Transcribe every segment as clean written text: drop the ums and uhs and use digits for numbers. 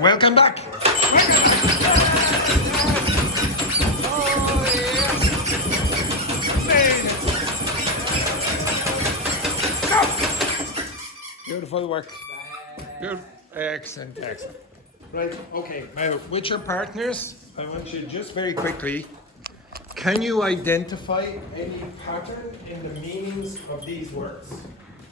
Welcome back. Beautiful work. Beautiful. Excellent, excellent. Right, okay. Now, with your partners, I want you just very quickly, can you identify any pattern in the meanings of these words?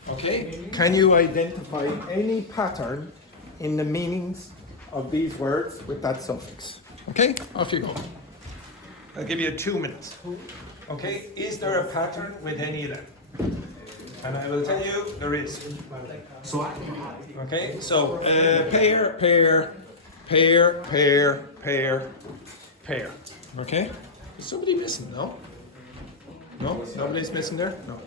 Okay? Can you identify any pattern in the meanings of these words with that suffix? Okay? Off you go. I'll give you 2 minutes. Okay? Is there a pattern with any of them? And I will tell you there is. Okay? So, pair, pair, pair, pair, pair, pair. Okay? Is somebody missing? No? No? Nobody's missing there? No.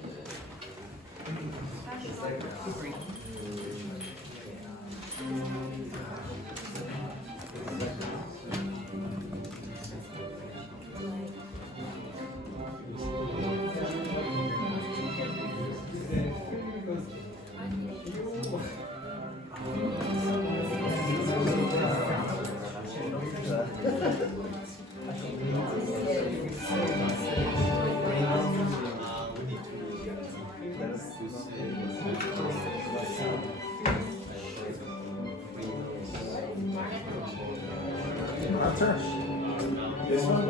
Answer. This one?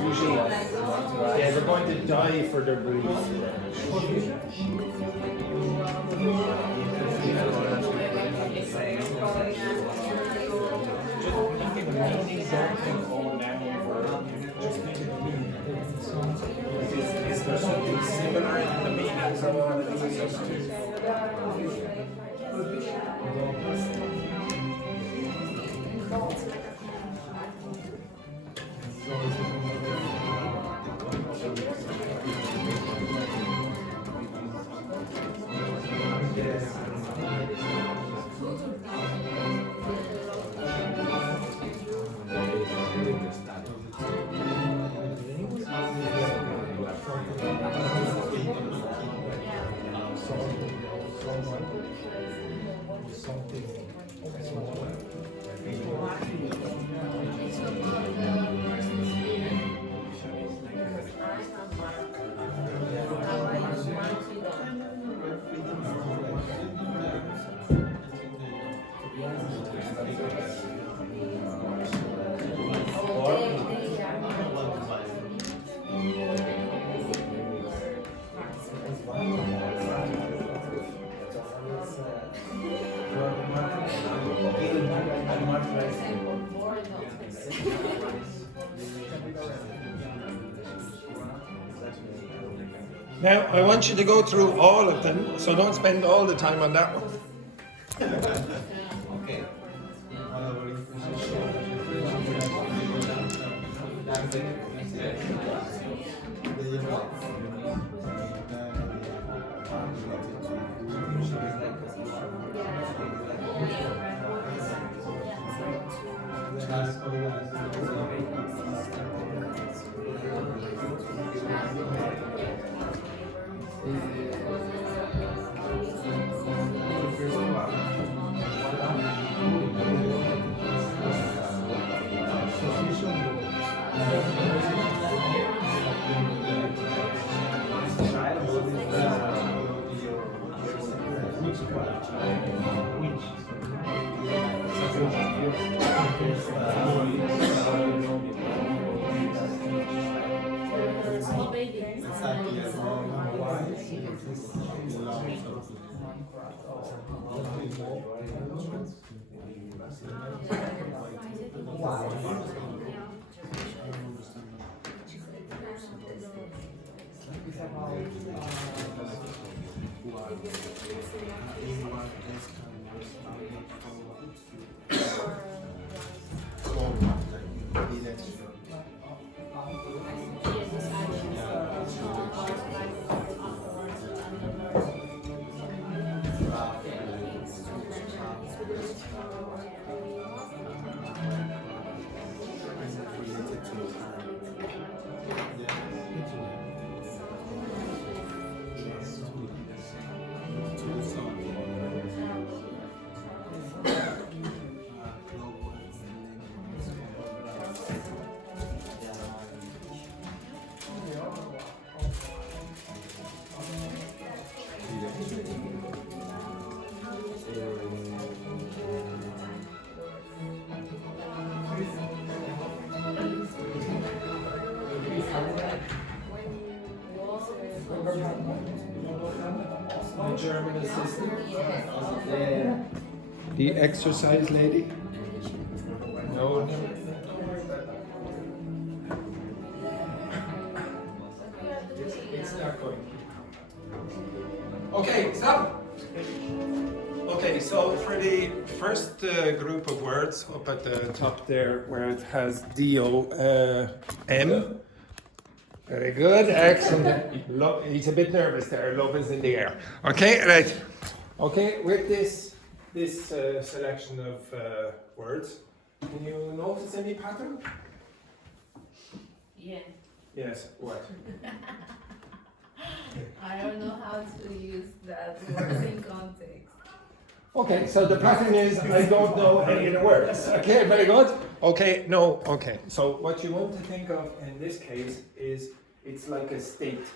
Usually, yeah, they're going to die for their beliefs. Is there something similar in the meanings of all of these? Now, I want you to go through all of them, so don't spend all the time on that one. Okay. German assistant. The exercise lady. No, no. It's not going. Okay, stop. Okay, so for the first group of words up at the top there, where it has D-O-M. Very good, excellent. He's a bit nervous there. Love is in the air. Okay, right. Okay, with this selection of words, can you notice any pattern? Yeah. Yes. What? I don't know how to use that word in context. Okay, so the pattern is I don't know any of the words. Okay, very good. Okay, no, okay. So what you want to think of in this case is it's like a state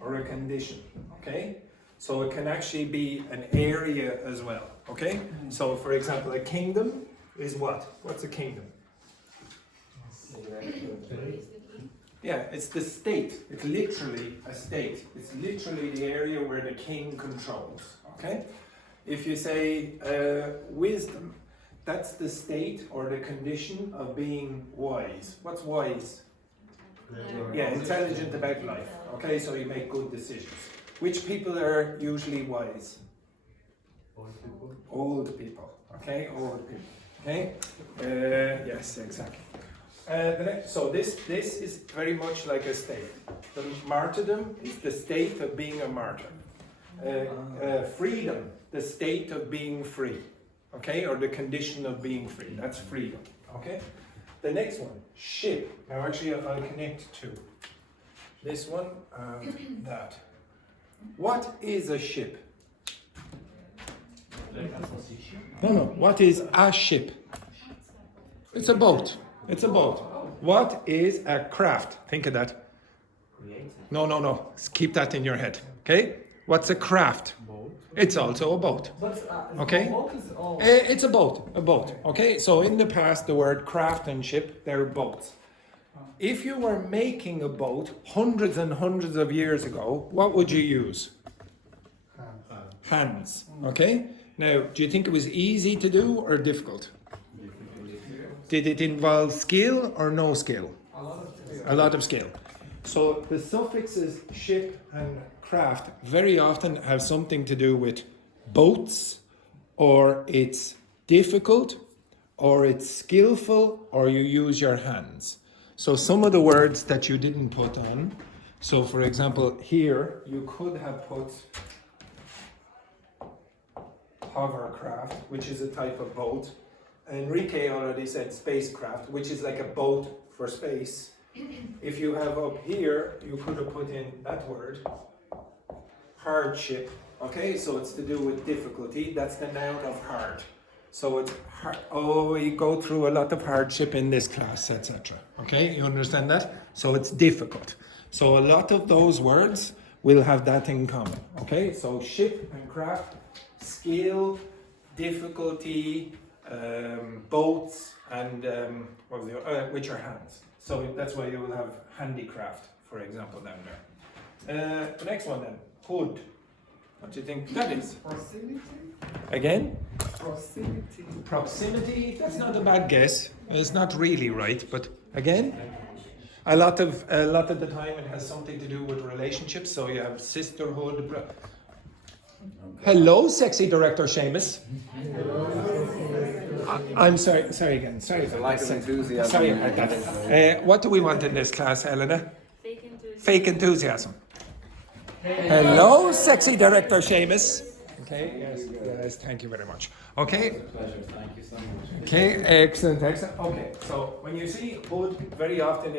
or a condition, okay? So it can actually be an area as well, okay? So for example, a kingdom is what? What's a kingdom? Yeah, it's the state. It's literally a state. It's literally the area where the king controls, okay? If you say wisdom, that's the state or the condition of being wise. What's wise? Yeah, intelligent about life. Okay, so you make good decisions. Which people are usually wise? Old people. Old people. Okay, old people. Okay. Yes, exactly. So this is very much like a state. The martyrdom is the state of being a martyr. Freedom, the state of being free, okay, or the condition of being free. That's freedom, okay. The next one, ship. Now, actually, I'll connect to this one and that. What is a ship? No. What is a ship? It's a boat. It's a boat. What is a craft? Think of that. No. Keep that in your head. Okay. What's a craft? It's also a boat. Okay? It's a boat. A boat. Okay? So in the past, the word craft and ship, they're boats. If you were making a boat hundreds and hundreds of years ago, what would you use? Hands. Okay? Now, do you think it was easy to do or difficult? Did it involve skill or no skill? A lot of skill. So the suffixes ship and craft very often have something to do with boats, or it's difficult, or it's skillful, or you use your hands. So some of the words that you didn't put on, so for example here you could have put hovercraft, which is a type of boat. Enrique already said spacecraft, which is like a boat for space. If you have up here, you could have put in that word, hardship. Okay, so it's to do with difficulty. That's the noun of hard. So it's hard. Oh, you go through a lot of hardship in this class, etc. Okay, you understand that? So it's difficult. So a lot of those words will have that in common. Okay, so ship and craft, skill, difficulty, boats, and what was the which are hands. So that's why you will have handicraft, for example, down there. The next one then, hood. What do you think that is? Proximity. Again? Proximity. Proximity, that's not a bad guess. It's not really right, but again? A lot of the time it has something to do with relationships, so you have sisterhood. Hello, sexy director Seamus. I'm sorry again. Sorry. It's a lack of enthusiasm. Sorry about that. What do we want in this class, Elena? Fake enthusiasm. Fake enthusiasm. Hello, sexy director Seamus. Okay, yes, thank you very much. Okay. Pleasure, thank you so much. Okay, excellent. Okay, so when you see hood, very often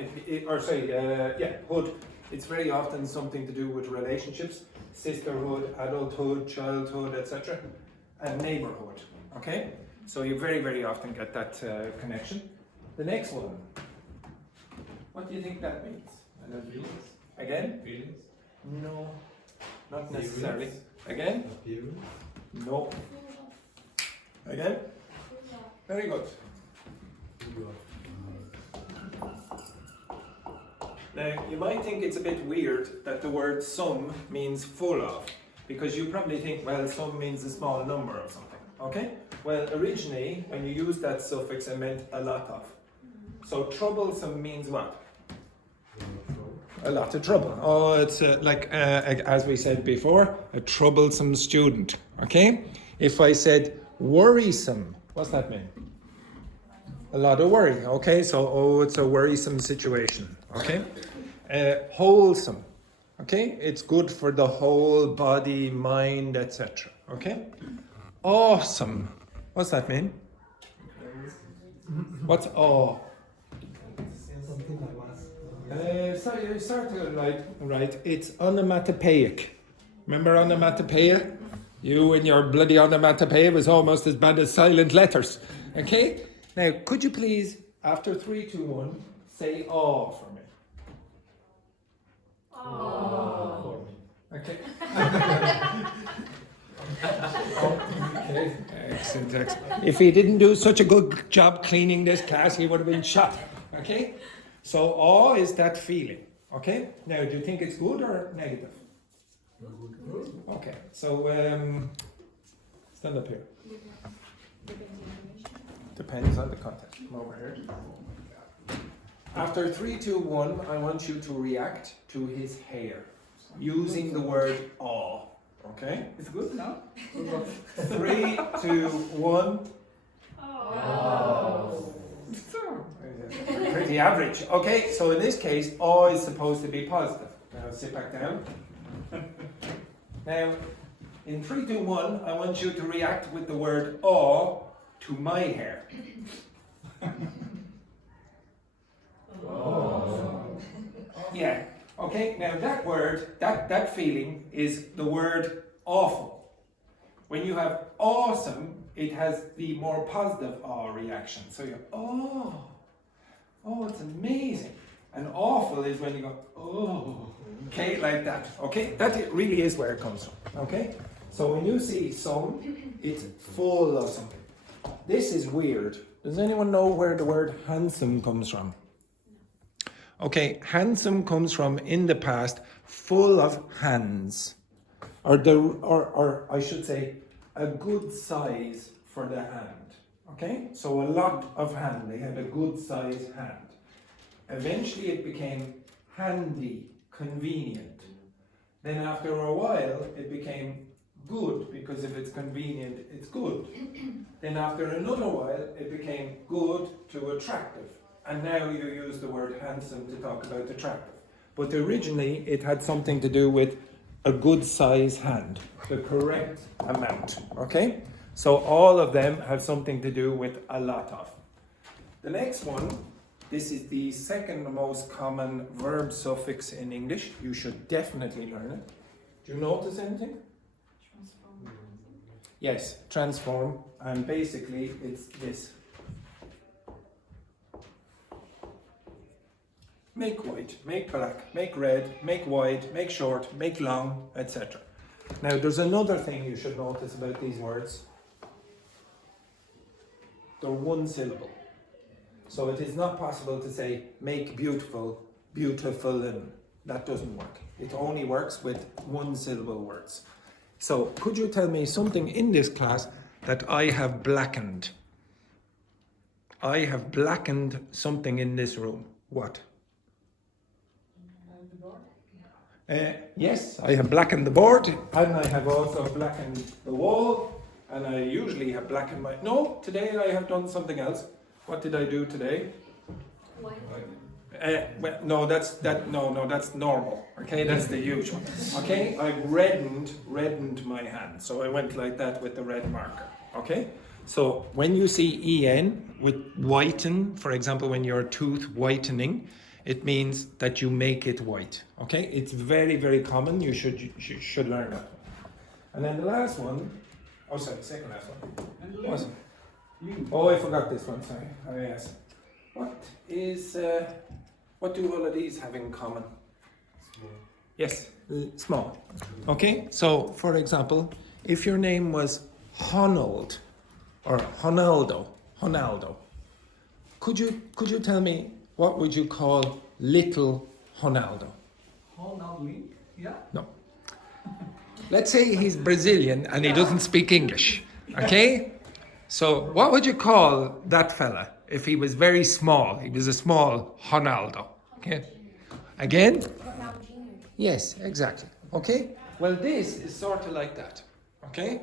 hood, it's very often something to do with relationships, sisterhood, adulthood, childhood, etc., and neighborhood. Okay, so you very, very often get that connection. The next one, what do you think that means? Feelings. Again? Feelings. No, not necessarily. Again? Appearance. No. Again? Very good. Now, you might think it's a bit weird that the word some means full of. because you probably think, well, some means a small number or something, okay? Well, originally, when you use that suffix, it meant a lot of. So troublesome means what? A lot of trouble. Oh, it's as we said before, a troublesome student, okay? If I said worrisome, what's that mean? A lot of worry, okay? So, oh, it's a worrisome situation, okay? Wholesome, okay? It's good for the whole body, mind, etc., okay? Awesome, what's that mean? What's awe? Sort of right. It's onomatopoeic. Remember onomatopoeia? You and your bloody onomatopoeia was almost as bad as silent letters. Okay? Now, could you please, after 3, 2, 1, say awe for me? Oh. Okay. Okay. Excellent. If he didn't do such a good job cleaning this class, he would have been shot. Okay? So awe is that feeling. Okay? Now, do you think it's good or negative? Okay. So stand up here. Depends on the context. Come over here. After 3, 2, 1, I want you to react to his hair using the word awe. Okay? It's good now? 3, 2, 1. Oh. Pretty average. Okay, so in this case, awe is supposed to be positive. Now sit back down. Now, in 3, 2, 1, I want you to react with the word awe to my hair. Oh. Yeah. Okay, now that word, that feeling is the word awful. When you have awesome, it has the more positive awe reaction. So you go, oh, it's amazing. And awful is when you go, oh, okay, like that. Okay, that really is where it comes from. Okay, so when you see some, it's full of something. This is weird. Does anyone know where the word handsome comes from? Okay, handsome comes from in the past, full of hands, or I should say, a good size for the hand. Okay, so a lot of hand. They had a good size hand. Eventually, it became handy, convenient. Then after a while, it became good, because if it's convenient, it's good. Then after another while, it became good to attractive. And now you use the word handsome to talk about attractive. But originally, it had something to do with a good size hand, the correct amount, okay? So all of them have something to do with a lot of. The next one, this is the second most common verb suffix in English. You should definitely learn it. Do you notice anything? Transform. Yes, transform, and basically it's this. Make white, make black, make red, make wide, make short, make long, etc. Now there's another thing you should notice about these words. They're one syllable. So it is not possible to say make beautiful, beautiful, and that doesn't work. It only works with one syllable words. So could you tell me something in this class that I have blackened? I have blackened something in this room. What? Yes, I have blackened the board, and I have also blackened the wall, and I usually have blackened my... No, today I have done something else. What did I do today? No, that's normal. Okay, that's the usual. Okay, I reddened my hand, so I went like that with the red marker. Okay, so when you see en with whiten, for example, when your tooth whitening, it means that you make it white. Okay, it's very, very common. You should learn that. And then the last one, second last one. What's it? Oh, I forgot this one. Sorry. Oh yes. What do all of these have in common? Small. Yes, small. Okay. So, for example, if your name was Honald or Honaldo, could you tell me? What would you call little Ronaldo? Ronaldo? Yeah? No. let's say he's Brazilian and he doesn't speak English. Okay? So what would you call that fella if he was very small? He was a small Ronaldo. Okay? Again? Yes, exactly. Okay? Well, this is sort of like that. Okay?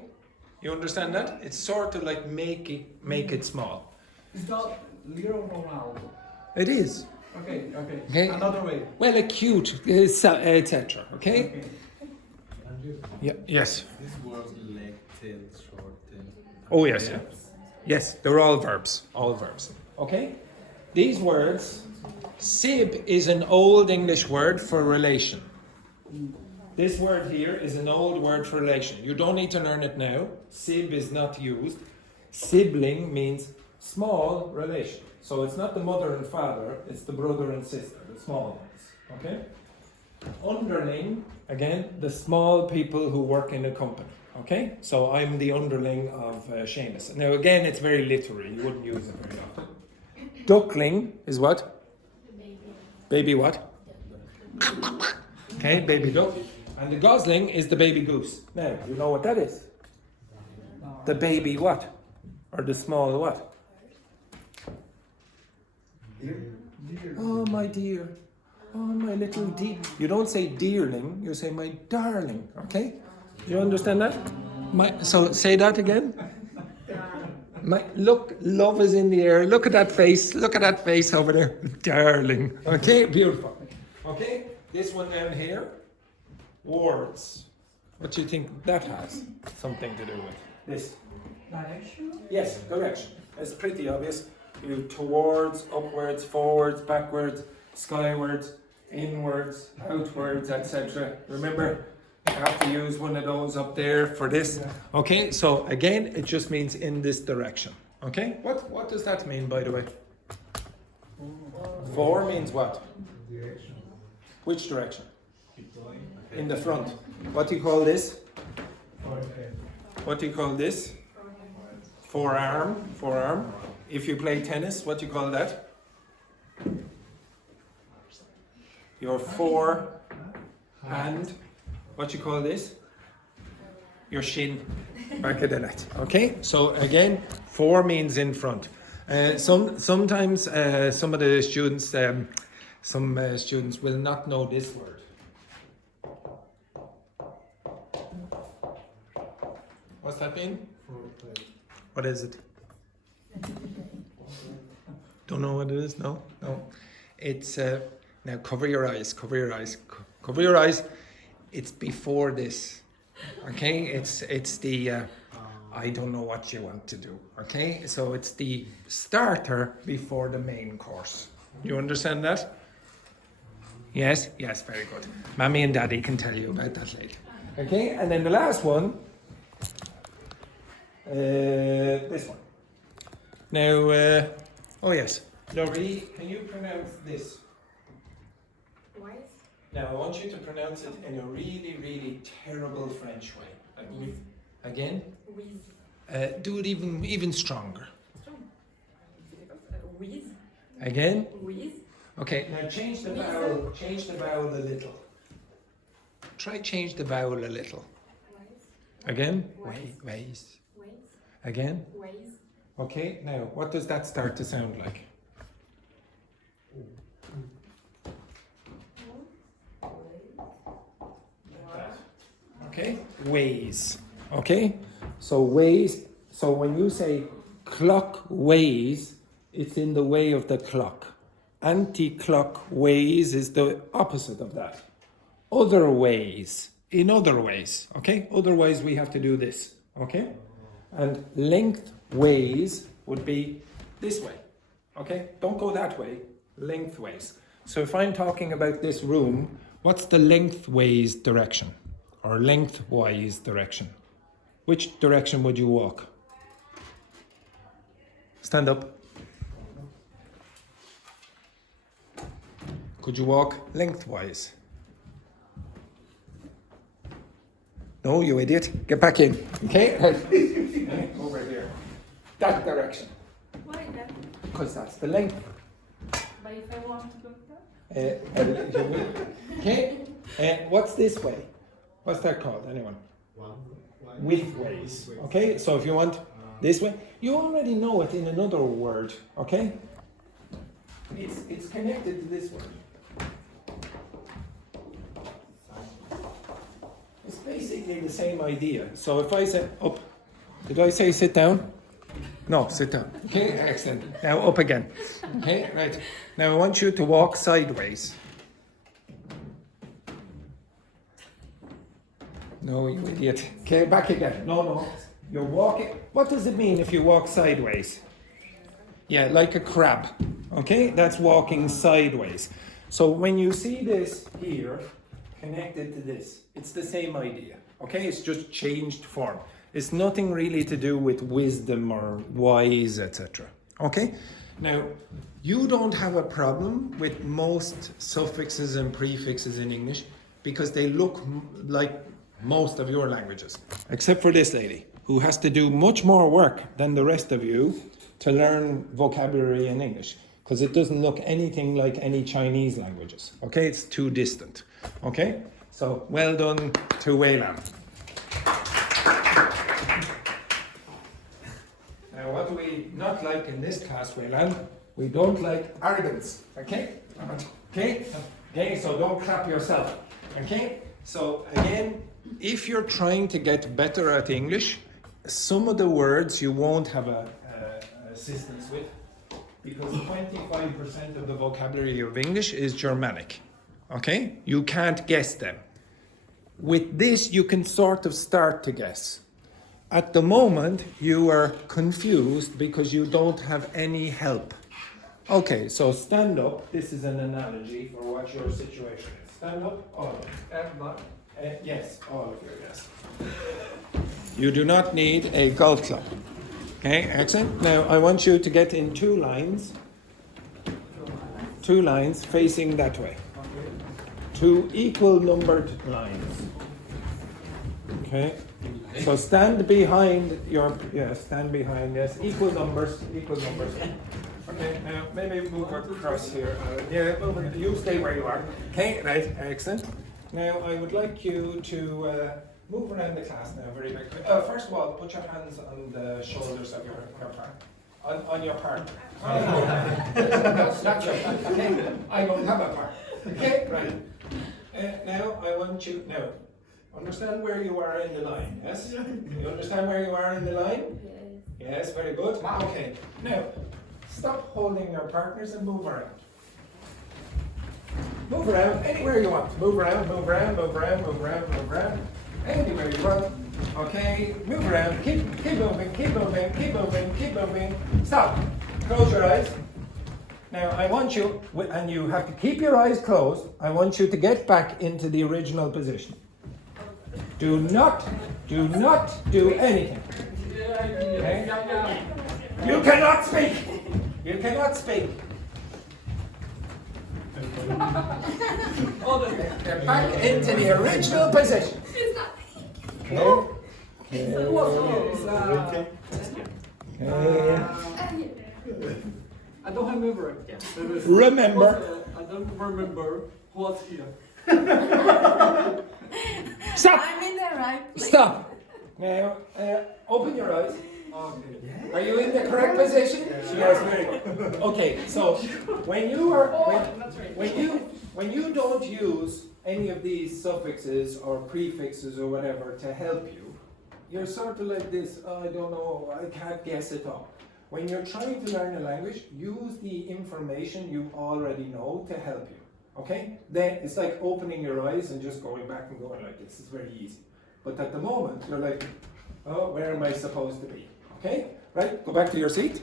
You understand that? It's sort of like make it small. It's not Leo Ronaldo. It is. Okay. Okay. Another way. Well, acute, etc. Okay? Yeah. Yes. This was leg, tail, short, tail. Oh yes. Yes, they're all verbs. All verbs. Okay? These words, sib is an old English word for relation. This word here is an old word for relation. You don't need to learn it now. Sib is not used. Sibling means small relation. So it's not the mother and father, it's the brother and sister, the small ones. Okay? Underling, again, the small people who work in a company. Okay? So I'm the underling of Seamus. Now again, it's very literary. You wouldn't use it very often. Duckling is what? Baby what? Okay, baby duck. And the gosling is the baby goose. Now, you know what that is? The baby what? Or the small what? Oh, my dear. Oh, my little dear. You don't say dearling, you say my darling. Okay? You understand that? So say that again. Look, love is in the air. Look at that face. Look at that face over there. Darling. Okay, beautiful. Okay, this one down here. Words. What do you think that has something to do with? This. Direction? Yes, direction. It's pretty obvious. You towards, upwards, forwards, backwards, skywards, inwards, outwards, etc. Remember, you have to use one of those up there for this. Okay, so again, it just means in this direction. Okay, what does that mean, by the way? For means what? Direction. Which direction? In the front. What do you call this? What do you call this? Forearm. Forearm. If you play tennis, what do you call that? Your forehand. What you call this? Your shin. Back of the net. Okay. So again, for means in front. Sometimes some of the students, some students will not know this word. What's that mean? What is it? Don't know what it is? No. It's now cover your eyes. Cover your eyes. Cover your eyes. It's before this. Okay. It's the I don't know what you want to do. Okay. So it's the starter before the main course. You understand that? Yes. Yes. Very good. Mommy and Daddy can tell you about that later. Okay. And then the last one. This one. Now, oh yes, Laurie, can you pronounce this? Wise? Now, I want you to pronounce it in a really, really terrible French way. Again? Whiz. Do it even stronger. Whiz. Again? Whiz. Okay, now change the vowel. Change the vowel a little. Try change the vowel a little. Wise. Again? Ways. Ways. Ways. Again? Ways. Okay, now what does that start to sound like? Okay, ways. Okay, so ways. So when you say clock ways, it's in the way of the clock. Anti-clock ways is the opposite of that. Other ways, in other ways. Okay, otherwise we have to do this. Okay, and lengthways would be this way. Okay, don't go that way. Lengthways. So if I'm talking about this room, what's the lengthways direction? Or lengthwise direction? Which direction would you walk? Stand up. Could you walk lengthwise? No, you idiot. Get back in. Okay? Over here. That direction. Why that? Because that's the length. But if I want to go that? Okay. What's this way? What's that called? Anyone? with ways. Okay, so if you want this way, you already know it in another word. Okay, it's connected to this word. It's basically the same idea. So if I say up, did I say sit down? No, sit down. Okay, excellent. Now up again. Okay, right. Now I want you to walk sideways. No, you idiot. Okay, back again. No. You're walking. What does it mean if you walk sideways? Yeah, like a crab. Okay, that's walking sideways. So when you see this here, connected to this, it's the same idea. Okay, it's just changed form. It's nothing really to do with wisdom or wise, etc. Okay, now you don't have a problem with most suffixes and prefixes in English because they look like most of your languages, except for this lady who has to do much more work than the rest of you to learn vocabulary in English because it doesn't look anything like any Chinese languages. Okay, it's too distant. Okay, so well done to Wei Lam. Now, what do we not like in this class, Wei Lam? We don't like arrogance. Okay? Okay, so don't clap yourself. Okay? So again, if you're trying to get better at English, some of the words you won't have assistance with because 25% of the vocabulary of English is Germanic. Okay? You can't guess them. With this, you can sort of start to guess. At the moment, you are confused because you don't have any help. Okay, so stand up. This is an analogy for what your situation is. Stand up, all of you. Yes, all of you, yes. You do not need a golf club. Okay, excellent. Now, I want you to get in two lines facing that way. Two equal numbered lines. Okay. So stand behind yes, equal numbers. Okay, now maybe move across here. You stay where you are. Okay, right, excellent. Now I would like you to move around the class now very quickly. First of all, put your hands on the shoulders of your partner. On your partner. That's right. Okay, I don't have a partner. Okay, right. Now I want you, understand where you are in the line, yes? You understand where you are in the line? Yes. Yes, very good. Okay, now stop holding your partners and move around. Move around anywhere you want. Move around. Anywhere you want. Okay, move around. Keep moving. Stop. Close your eyes. Now I want you, and you have to keep your eyes closed, I want you to get back into the original position. Do not do anything. Okay? You cannot speak. Get back into the original position. I don't remember it. Remember. I don't remember what's here. Stop. I'm in the right place. Stop. Now, open your eyes. Okay. Are you in the correct position? Yes, very good. Okay, so when you don't use any of these suffixes or prefixes or whatever to help you, you're sort of like this, I don't know, I can't guess it all. When you're trying to learn a language, use the information you already know to help you. Okay? Then it's like opening your eyes and just going back and going like this. It's very easy. But at the moment, you're like, oh, where am I supposed to be? Okay? Right? Go back to your seat.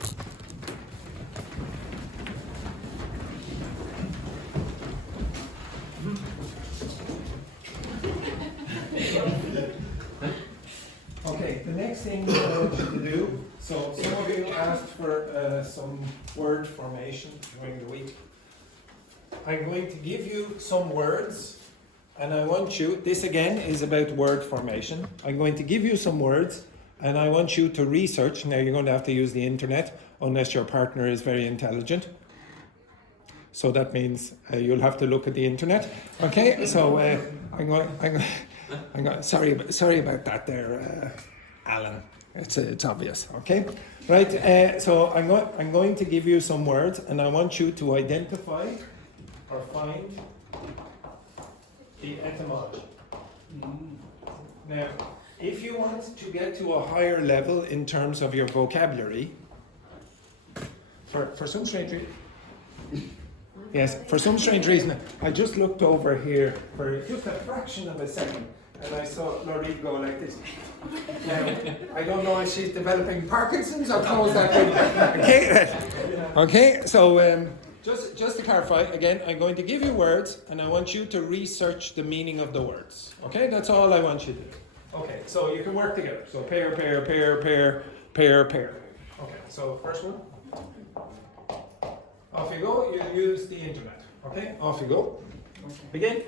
Okay, the next thing I want you to do, so some of you asked for some word formation during the week. I'm going to give you some words, and I want you, this again is about word formation. I'm going to give you some words, and I want you to research. Now you're going to have to use the internet, unless your partner is very intelligent. So that means you'll have to look at the internet. Okay, so Sorry about that there, Alan. It's obvious, okay? Right, so I'm going to give you some words and I want you to identify or find the etymology. Now, if you want to get to a higher level in terms of your vocabulary, for some strange reason, for some strange reason, I just looked over here for just a fraction of a second and I saw Laurie go like this. Now, I don't know if she's developing Parkinson's or close that window. Okay, so just to clarify, again, I'm going to give you words and I want you to research the meaning of the words. Okay, that's all I want you to do. Okay, so you can work together. So pair. Okay, so first one. Off you go, you use the internet. Okay, off you go. Begin.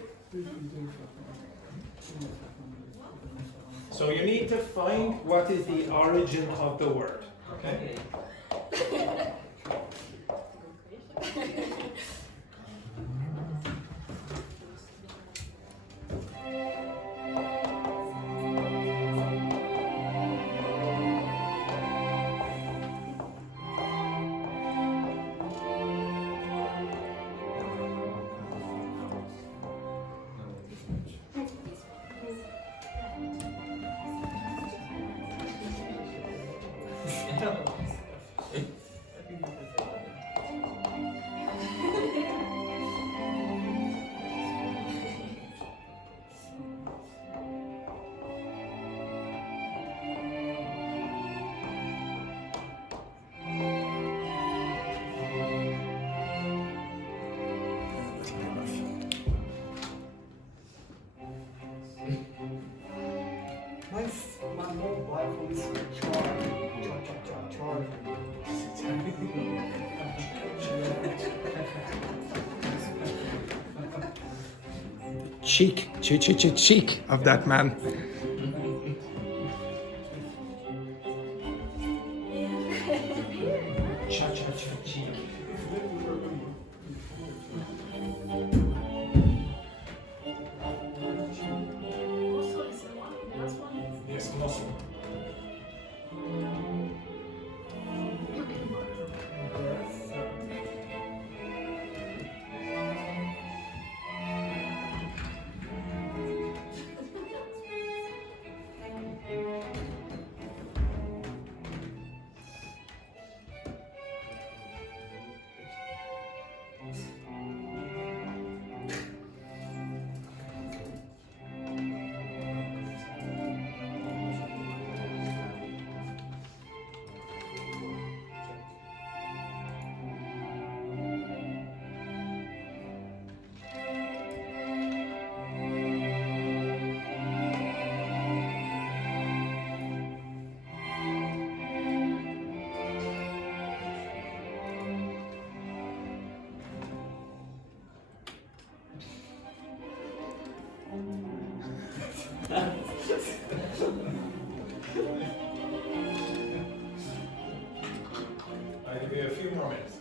So you need to find what is the origin of the word. Okay? My whole Bible is charged. Cheek of that man. Cheek. Yes, muscle. I'll give you a few more minutes.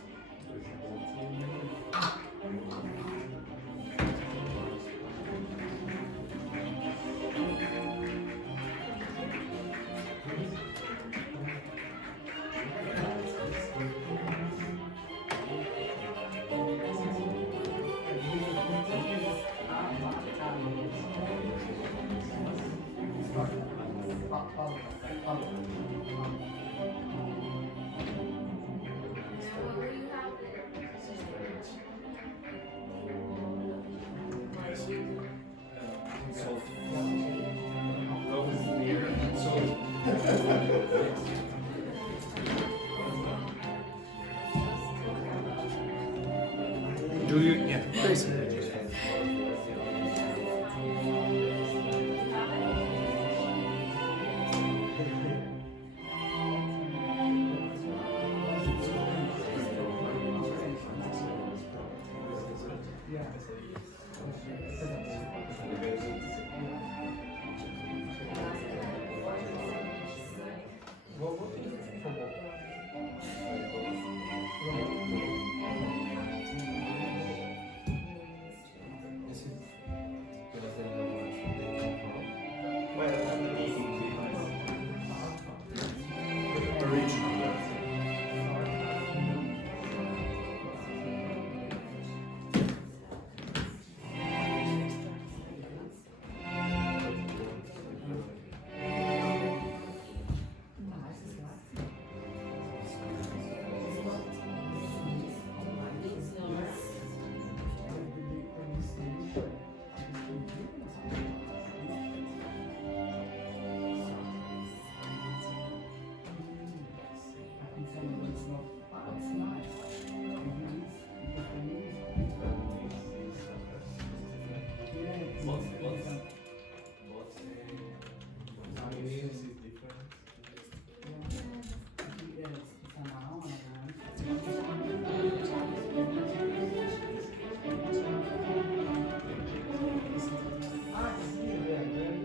Do you? Yeah, basically. meanings is different. Ah, sim, é verdade.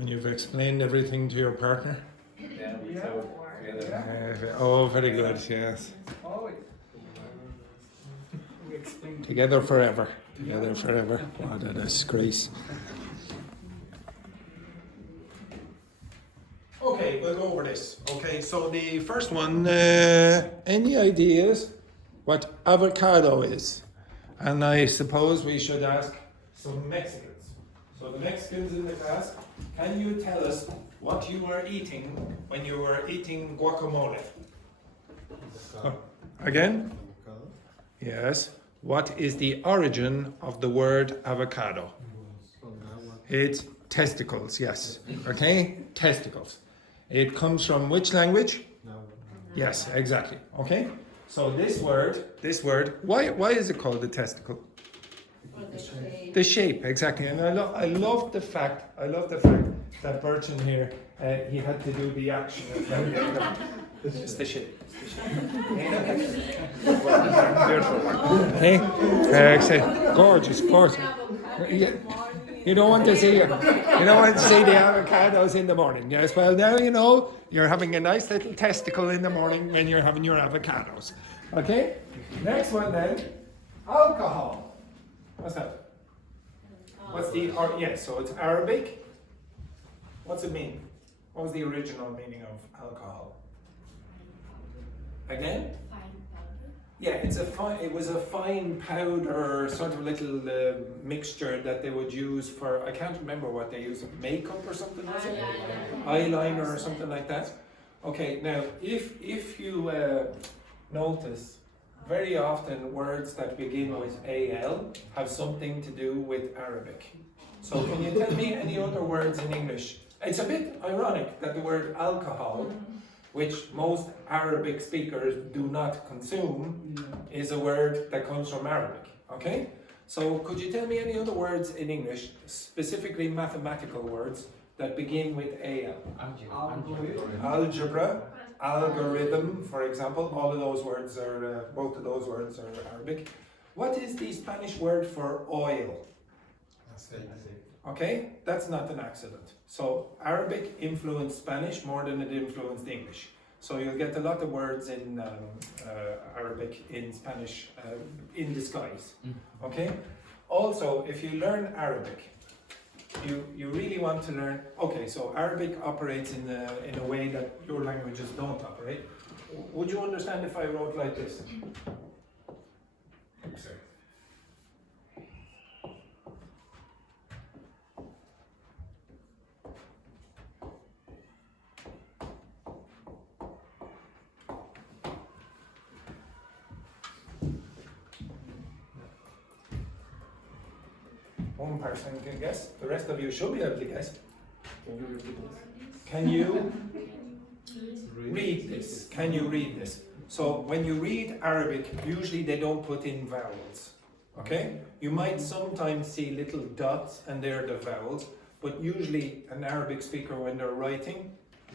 And you've explained everything to your partner? Yeah, we talk together. Oh, very good, yes. Always. We explain Together forever. Together forever. What a disgrace. Okay, we'll go over this. Okay, so the first one, any ideas what avocado is? And I suppose we should ask some Mexicans. So the Mexicans in the class, can you tell us what you were eating when you were eating guacamole? Again? Yes. What is the origin of the word avocado? It's testicles, yes. Okay? Testicles. It comes from which language? Yes, exactly. Okay? So this word, why is it called the testicle? Or the shape. The shape, exactly. And I love the fact that Bertrand here, he had to do the action. It's the shape. Hey, excellent. Gorgeous. Yeah. You don't want to see the avocados in the morning. Yes, well now you know you're having a nice little testicle in the morning when you're having your avocados. Okay? Next one then. Alcohol. What's that? What's the so it's Arabic. What's it mean? What was the original meaning of alcohol? Again? Yeah, it was a fine powder, sort of little mixture that they would use for, I can't remember what they used, makeup or something, was it? Eyeliner or something like that. Okay, now if you notice, very often words that begin with AL have something to do with Arabic. So can you tell me any other words in English? It's a bit ironic that the word alcohol, which most Arabic speakers do not consume, is a word that comes from Arabic, okay? So could you tell me any other words in English, specifically mathematical words, that begin with AL? Algebra, algorithm, for example, all of those words are, both of those words are Arabic. What is the Spanish word for oil? Okay, that's not an accident. So Arabic influenced Spanish more than it influenced English. So you'll get a lot of words in Arabic in Spanish in disguise. Okay. Also, if you learn Arabic, you really want to learn. Okay, so Arabic operates in a way that your languages don't operate. Would you understand if I wrote like this? Sorry. One person can guess. The rest of you should be able to guess. Can you read this? Can you read this? So when you read Arabic, usually they don't put in vowels. Okay? You might sometimes see little dots and they're the vowels, but usually an Arabic speaker, when they're writing,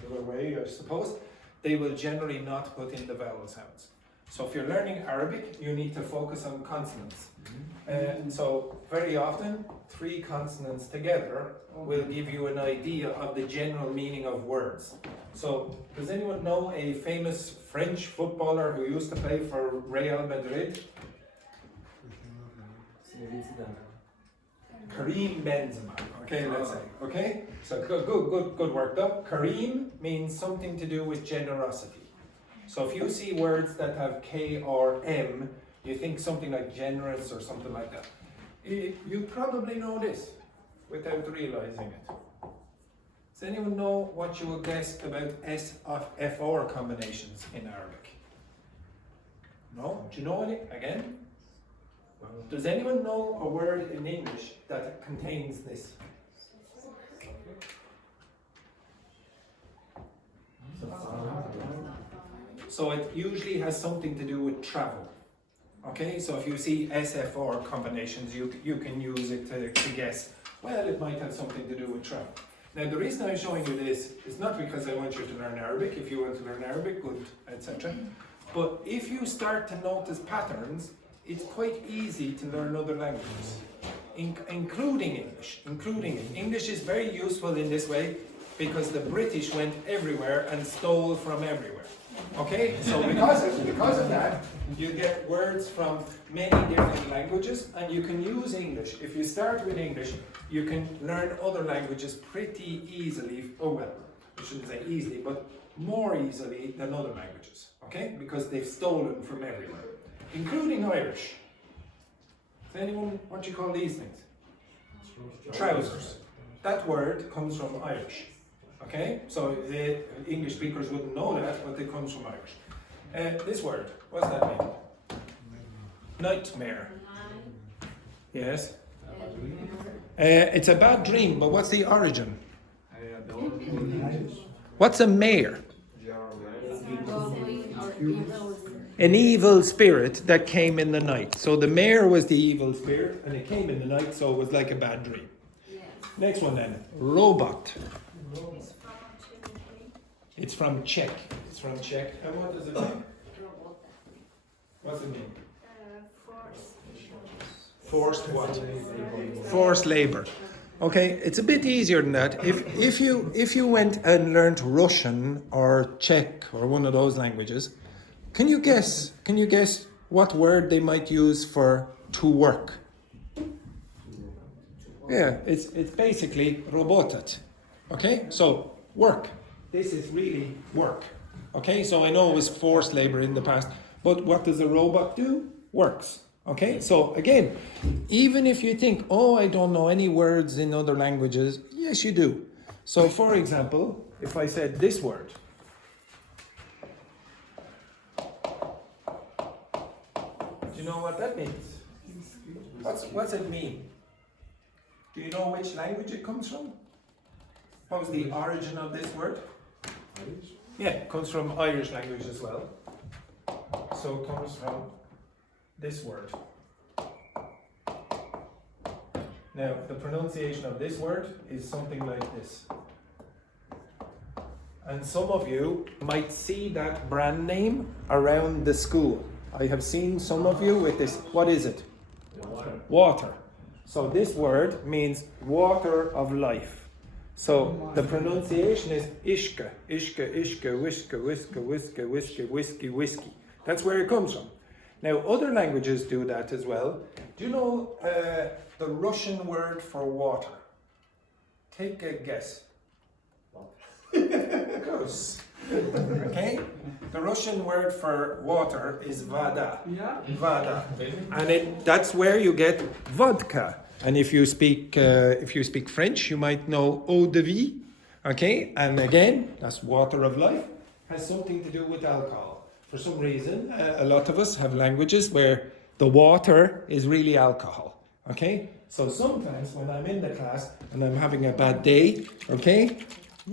the way I suppose, they will generally not put in the vowel sounds. So if you're learning Arabic, you need to focus on consonants. So very often, 3 consonants together will give you an idea of the general meaning of words. So does anyone know a famous French footballer who used to play for Real Madrid? Karim Benzema. Okay, let's say. Okay, so good work though. Karim means something to do with generosity. So if you see words that have K or M, you think something like generous or something like that. You probably know this without realizing it. Does anyone know what you will guess about S of FR combinations in Arabic? No? Do you know any? Again? Does anyone know a word in English that contains this? So it usually has something to do with travel. Okay, so if you see SFR combinations, you can use it to guess, well, it might have something to do with travel. Now, the reason I'm showing you this is not because I want you to learn Arabic. If you want to learn Arabic, good, etc. But if you start to notice patterns, it's quite easy to learn other languages, including English. English is very useful in this way because the British went everywhere and stole from everywhere. Okay, so because of that, you get words from many different languages, and you can use English. If you start with English, you can learn other languages pretty easily. Oh well, I shouldn't say easily, but more easily than other languages. Okay, because they've stolen from everywhere, including Irish. Does anyone what you call these things? Trousers. That word comes from Irish. Okay, so the English speakers wouldn't know that, but it comes from Irish. This word, what does that mean? Nightmare. Yes. It's a bad dream, but what's the origin? What's a mare? An evil spirit that came in the night. So the mare was the evil spirit, and it came in the night, so it was like a bad dream. Next one then, robot. It's from Czech. It's from Czech. And what does it mean? What's it mean? Forced what? Forced labor. Okay, it's a bit easier than that. If you went and learned Russian or Czech or one of those languages, can you guess what word they might use for to work? Yeah, it's basically robotat. Okay, so work. This is really work. Okay, so I know it was forced labor in the past, but what does a robot do? Works. Okay, so again, even if you think, oh, I don't know any words in other languages, yes, you do. So for example, if I said this word, do you know what that means? What's it mean? Do you know which language it comes from? What was the origin of this word? Yeah, it comes from Irish language as well. So it comes from this word. Now, the pronunciation of this word is something like this. And some of you might see that brand name around the school. I have seen some of you with this. What is it? Water. So this word means water of life. So the pronunciation is ishka, ishka, ishka, whiska, whiska, whiska, whiska, whiskey, whiskey. That's where it comes from. Now other languages do that as well. Do you know the Russian word for water? Take a guess. Close. Okay? The Russian word for water is vada. Vada. And that's where you get vodka. And if you speak French, you might know eau de vie, okay? And again, that's water of life, has something to do with alcohol. For some reason, a lot of us have languages where the water is really alcohol, okay? So sometimes when I'm in the class and I'm having a bad day, okay,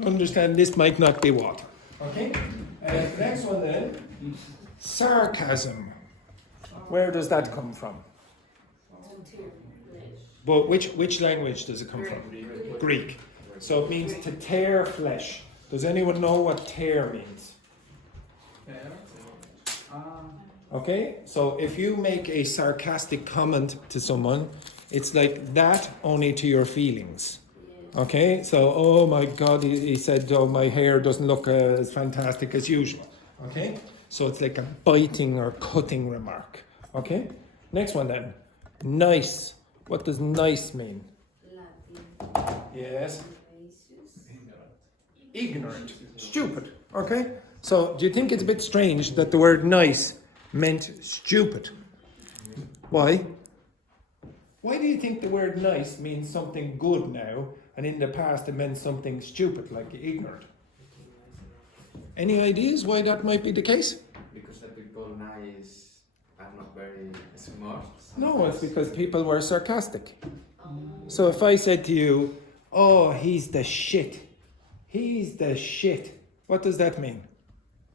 understand this might not be water, okay? Next one then, sarcasm. Where does that come from? But which language does it come from? Greek. So it means to tear flesh. Does anyone know what tear means? Okay, so if you make a sarcastic comment to someone, it's like that only to your feelings. Okay, so oh my God, he said, oh, my hair doesn't look as fantastic as usual. Okay, so it's like a biting or cutting remark. Okay, next one then. Nice. What does nice mean? Latin. Yes. Gracious. Ignorant. Stupid. Okay, so do you think it's a bit strange that the word nice meant stupid? Why? Why do you think the word nice means something good now, and in the past it meant something stupid, like ignorant? Any ideas why that might be the case? Because the people nice are not very smart. No, it's because people were sarcastic. Oh. So if I said to you, oh, he's the shit. He's the shit. What does that mean?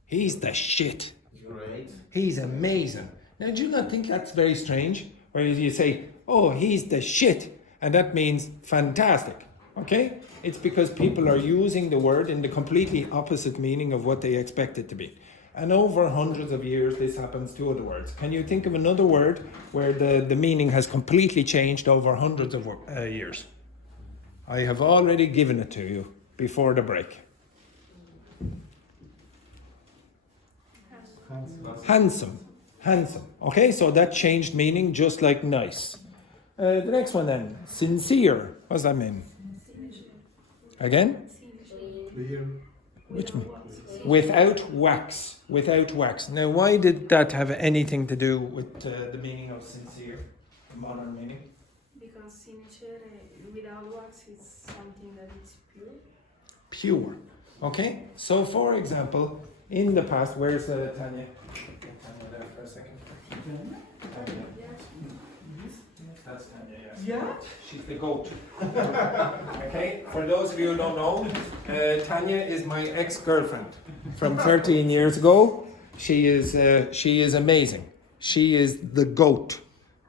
He's the shit. Great. He's amazing. Now, do you not think that's very strange? Where you say, oh, he's the shit, and that means fantastic. Okay? It's because people are using the word in the completely opposite meaning of what they expect it to be. And over hundreds of years, this happens to other words. Can you think of another word where the meaning has completely changed over hundreds of years? I have already given it to you before the break. Handsome. Handsome. Okay, so that changed meaning just like nice. The next one then. Sincere. What does that mean? Again? Which mean? Without wax. Without wax. Now, why did that have anything to do with the meaning of sincere? The modern meaning? Because signature without wax is something that is pure. Pure. Okay? So, for example, in the past, where's Tanya? Get Tanya there for a second. Tanya. That's Tanya, yes. Yeah? She's the goat. Okay? For those of you who don't know, Tanya is my ex-girlfriend from 13 years ago. She is amazing. She is the goat.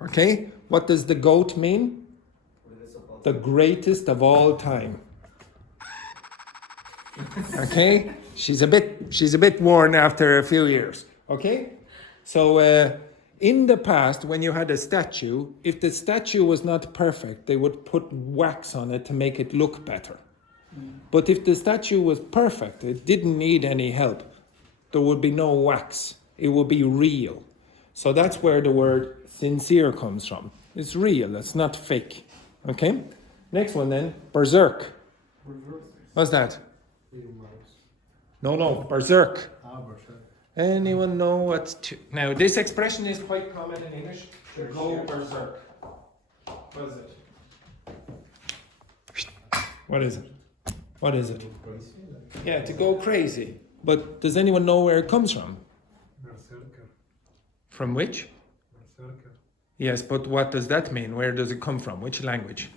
Okay? What does the goat mean? The greatest of all time. Okay? She's a bit worn after a few years. Okay? So in the past, when you had a statue, if the statue was not perfect, they would put wax on it to make it look better. But if the statue was perfect, it didn't need any help, there would be no wax. It would be real. So that's where the word sincere comes from. It's real, it's not fake. Okay? Next one then, berserk. What's that? No, berserk. Anyone know what's now? This expression is quite common in English. To go berserk. What is it? What is it? What is it? Yeah, to go crazy. But does anyone know where it comes from? From which? Yes, but what does that mean? Where does it come from? Which language?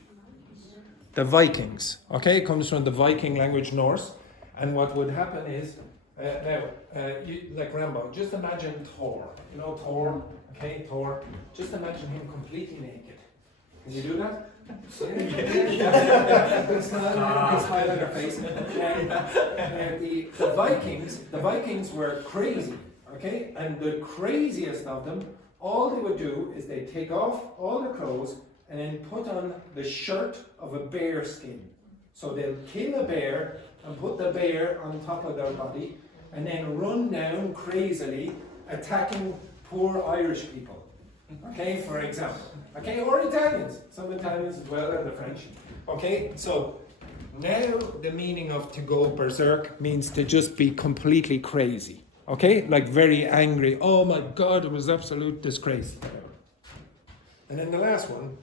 The Vikings. Okay, it comes from the Viking language Norse. And what would happen is, like Rambo, just imagine Thor. You know Thor? Okay, Thor. Just imagine him completely naked. Can you do that? Good smile on your face. The Vikings were crazy. Okay, and the craziest of them, all they would do is they take off all their clothes and then put on the shirt of a bear skin. So they'll kill a bear and put the bear on top of their body and then run down crazily attacking poor Irish people. Okay, for example. Okay, or Italians. Some Italians as well, and the French. Okay, so now the meaning of to go berserk means to just be completely crazy. Okay, like very angry. Oh my God, it was absolute disgrace. And then the last one.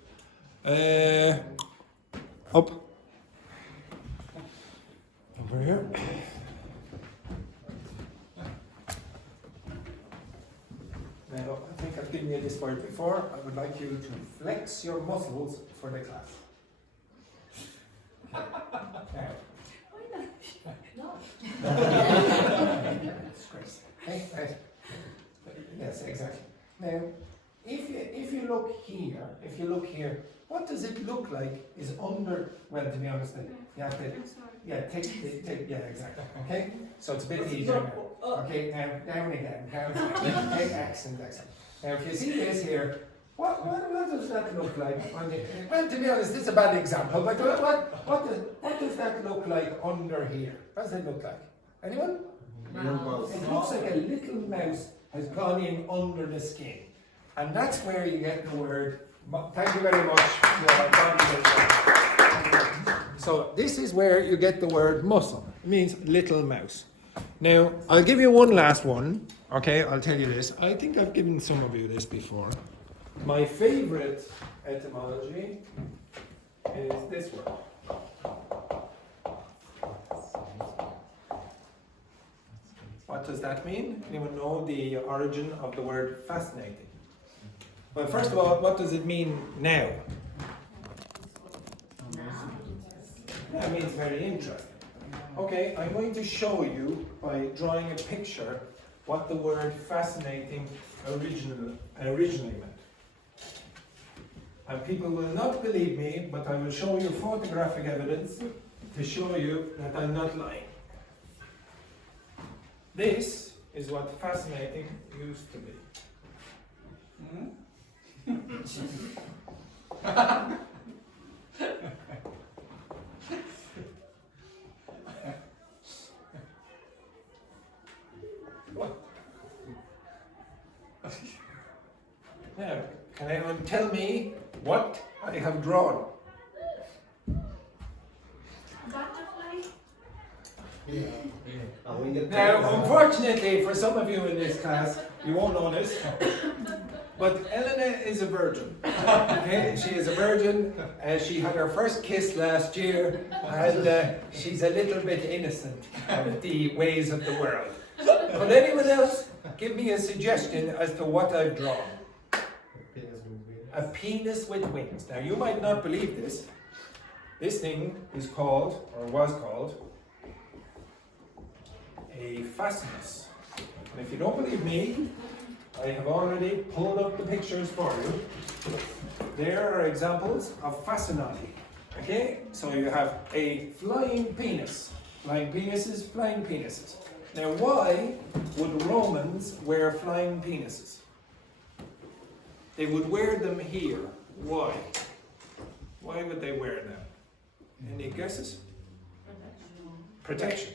Up. Over here. Now, I think I've given you this word before. I would like you to flex your muscles for the class. Now. No. Disgrace. Okay, right. Yes, exactly. Now, if you look here, what does it look like is under, well, to be honest, You have to, I'm sorry. yeah, yeah, exactly. Okay? So it's a bit easier now. Okay, now down again. Okay, excellent. Now if you see this here, what does that look like? Well, to be honest, this is a bad example, but what does that look like under here? What does it look like? Anyone? It looks like a little mouse has gone in under the skin. And that's where you get the word, thank you very much. So this is where you get the word muscle. It means little mouse. Now, I'll give you one last one. Okay, I'll tell you this. I think I've given some of you this before. My favorite etymology is this word. What does that mean? Anyone know the origin of the word fascinating? Well, first of all, what does it mean now? That means very interesting. Okay, I'm going to show you by drawing a picture what the word fascinating originally meant. And people will not believe me, but I will show you photographic evidence to show you that I'm not lying. This is what fascinating used to be. Now, can anyone tell me what I have drawn? Butterfly? Now, unfortunately for some of you in this class, you won't know this, but Elena is a virgin. Okay? She is a virgin. She had her first kiss last year, and she's a little bit innocent of the ways of the world. Could anyone else give me a suggestion as to what I've drawn? A penis with wings. Now, you might not believe this. This thing is called, or was called, a fascinus. And if you don't believe me, I have already pulled up the pictures for you. There are examples of fascinati. Okay? So you have a flying penis. Flying penises, flying penises. Now, why would Romans wear flying penises? They would wear them here. Why? Why would they wear them? Any guesses? Protection.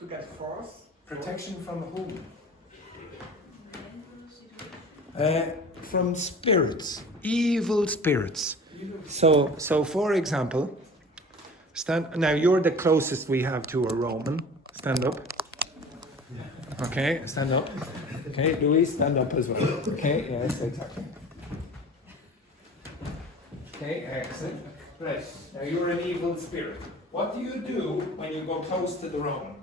To get force? Protection from whom? From spirits, evil spirits. So for example, stand. Now you're the closest we have to a Roman. Stand up. Okay, stand up. Okay, Louis, stand up as well. Okay, yes, exactly. Okay, excellent. Right. Now you're an evil spirit. What do you do when you go close to the Roman?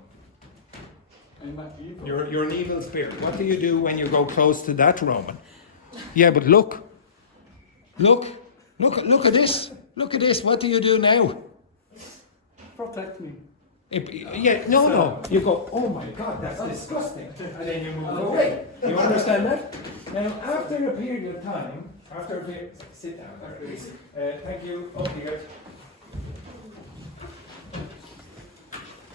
I'm not evil. You're an evil spirit. What do you do when you go close to that Roman? Yeah, but look at this. Look at this. What do you do now? Protect me. No. You go, oh my God, that's disgusting. And then you move away. You understand that? Now, after a period of time, sit down, please. Thank you. Oh, here.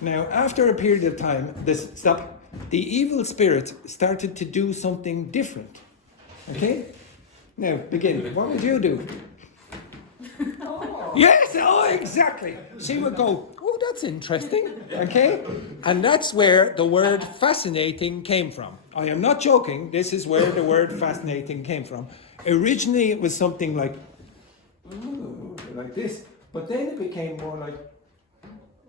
Now, after a period of time, the evil spirit started to do something different. Okay? Now, begin. What would you do? Yes, exactly. She would go, oh, that's interesting. Okay? And that's where the word fascinating came from. I am not joking. This is where the word fascinating came from. Originally, it was something like, ooh, like this. But then it became more like,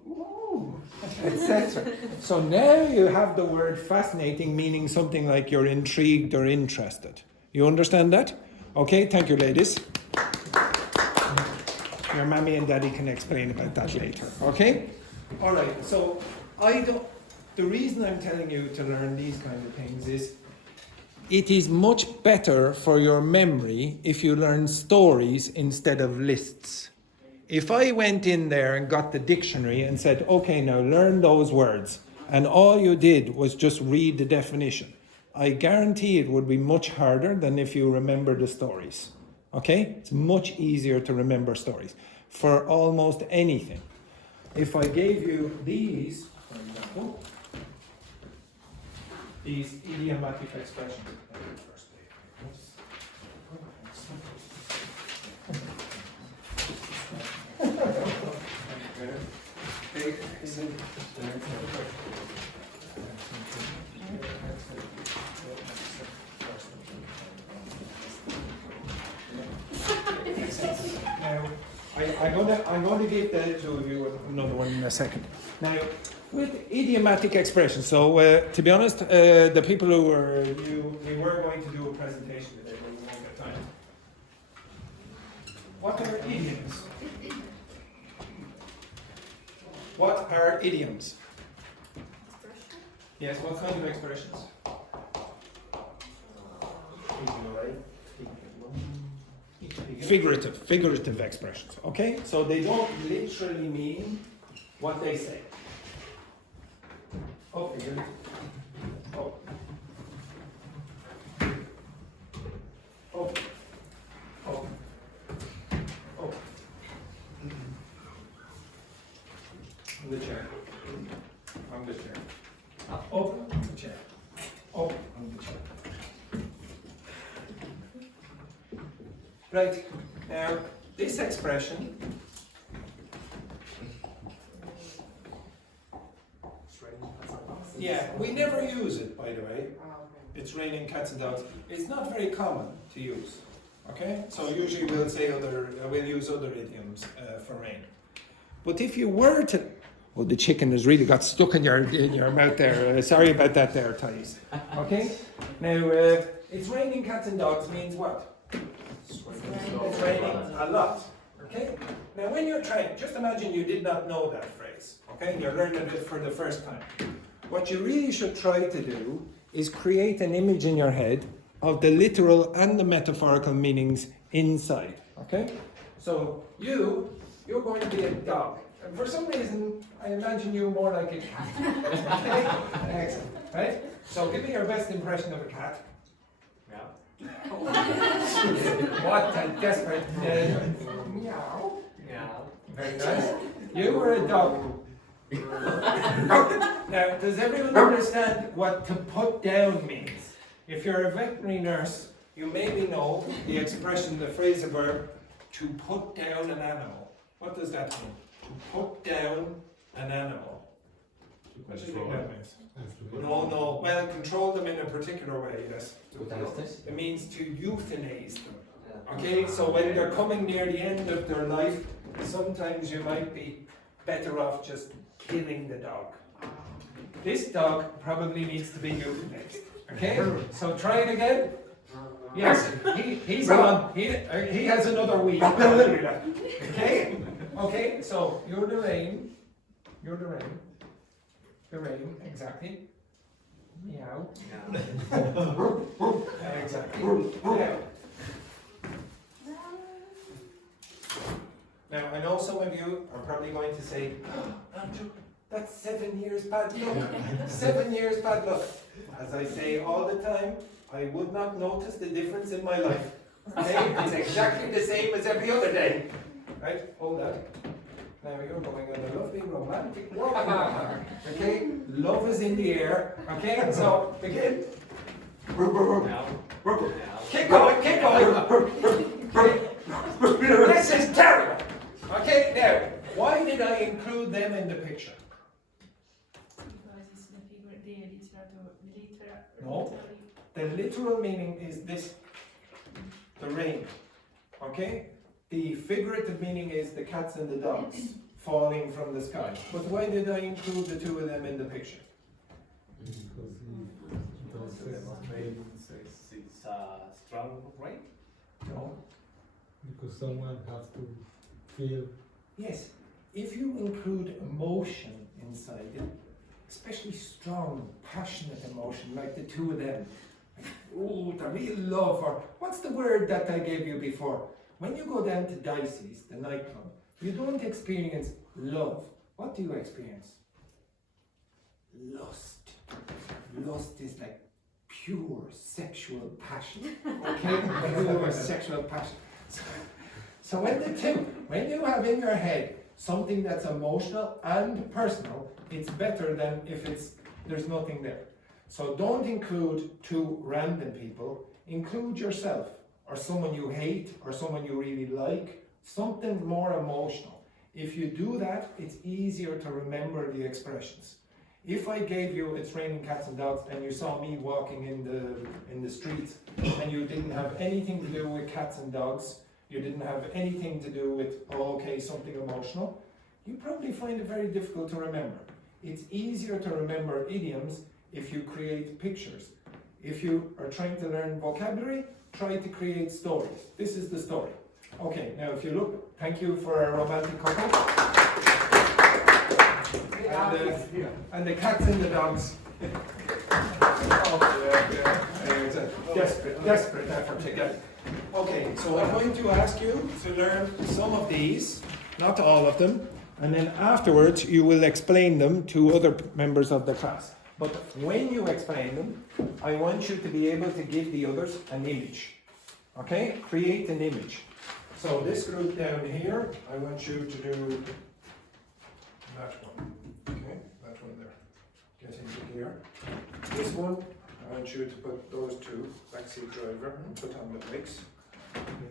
ooh, etc. So now you have the word fascinating meaning something like you're intrigued or interested. You understand that? Okay, thank you, ladies. Your mommy and daddy can explain about that later. Okay? All right, so the reason I'm telling you to learn these kind of things is it is much better for your memory if you learn stories instead of lists. If I went in there and got the dictionary and said, okay, now learn those words, and all you did was just read the definition, I guarantee it would be much harder than if you remember the stories. Okay? It's much easier to remember stories for almost anything. if I gave you these, for example, these idiomatic expressions. Now, I'm going to give that to you another one in a second. Now, with idiomatic expressions, so to be honest, the people who were we were going to do a presentation today, but we won't get time. What are idioms? What are idioms? Expression? Yes, what kind of expressions? Figurative expressions, okay? So they don't literally mean what they say. Oh, figurative. Oh. Oh. Oh. Oh. On the chair. On the chair. Up on the chair. Up on the chair. Right, now this expression yeah, we never use it, by the way. It's raining cats and dogs. It's not very common to use. Okay, so usually we'll use other idioms for rain. But if you were to, well, the chicken has really got stuck in your mouth there. Sorry about that, there, Thais. Okay, now it's raining cats and dogs means what? It's raining a lot. Okay? Now when you're trying, just imagine you did not know that phrase. Okay? And you're learning it for the first time. What you really should try to do is create an image in your head of the literal and the metaphorical meanings inside. Okay? So you're going to be a dog. And for some reason, I imagine you more like a cat. Okay? Excellent. Right? So give me your best impression of a cat. What a desperate meow. Meow. Very nice. You were a dog. Now, does everyone understand what to put down means? If you're a veterinary nurse, you maybe know the expression, the phrasal verb, to put down an animal. What does that mean? To put down an animal. What do you think that means? No. Well, control them in a particular way, yes. It means to euthanize them. Okay, so when they're coming near the end of their life, sometimes you might be better off just killing the dog. This dog probably needs to be euthanized. Okay, so try it again. Yes, he's gone. He has another week. Okay, okay. So you're the rain. You're the rain. The rain, exactly. Meow. Exactly. Now. Now, I know some of you are probably going to say, oh, Andrew, that's 7 years bad luck. 7 years bad luck. As I say all the time, I would not notice the difference in my life. Okay? It's exactly the same as every other day. Right? Hold that. Now you're going on a lovely romantic walk. Okay? Love is in the air. Okay? So, begin. Keep going, keep going. This is terrible. Okay, now, why did I include them in the picture? Because it's the figure, the literal. No. The literal meaning is this, the rain. Okay? The figurative meaning is the cats and the dogs falling from the sky. But why did I include the two of them in the picture? Because it's a strong rain. No. Because someone has to feel. Yes. If you include emotion inside it, especially strong, passionate emotion, like the two of them, oh, the real love, or what's the word that I gave you before? When you go down to Dicey's, the nightclub, you don't experience love. What do you experience? Lust. Lust is like pure sexual passion. Okay? Pure sexual passion. So when you have in your head something that's emotional and personal, it's better than if there's nothing there. So don't include two random people, include yourself, or someone you hate, or someone you really like, something more emotional. If you do that, it's easier to remember the expressions. If I gave you "It's raining cats and dogs" and you saw me walking in the streets and you didn't have anything to do with cats and dogs, you didn't have anything to do with, oh, okay, something emotional, you probably find it very difficult to remember. It's easier to remember idioms if you create pictures. If you are trying to learn vocabulary, try to create stories. This is the story. Okay, now if you look, thank you for a romantic couple. And the cats and the dogs. It's a desperate effort to get. Okay, so I'm going to ask you to learn some of these, not all of them, and then afterwards you will explain them to other members of the class. But when you explain them, I want you to be able to give the others an image. Okay? Create an image. So this group down here, I want you to do that one. Okay? That one there. Get into gear. This one, I want you to put those two, backseat driver, and put on the brakes.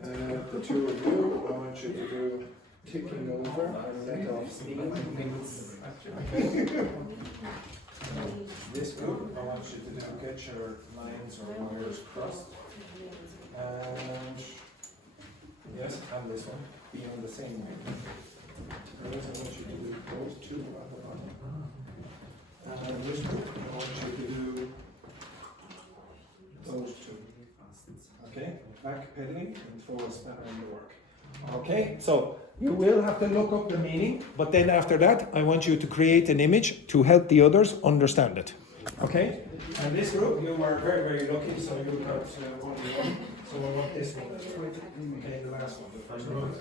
The two of you, I want you to do ticking over and let off steam. Okay? This group, I want you to do get your lines or wires crossed. And yes, and this one, be on the same way. Those, I want you to do those two on the bottom. And this group, I want you to do those two. Okay, back pedaling and throw a spanner in the work. Okay, so you will have to look up the meaning, but then after that, I want you to create an image to help the others understand it. Okay, and this group, you were very, very lucky, so you got only one. So I want this one. Okay, the last one, the first one.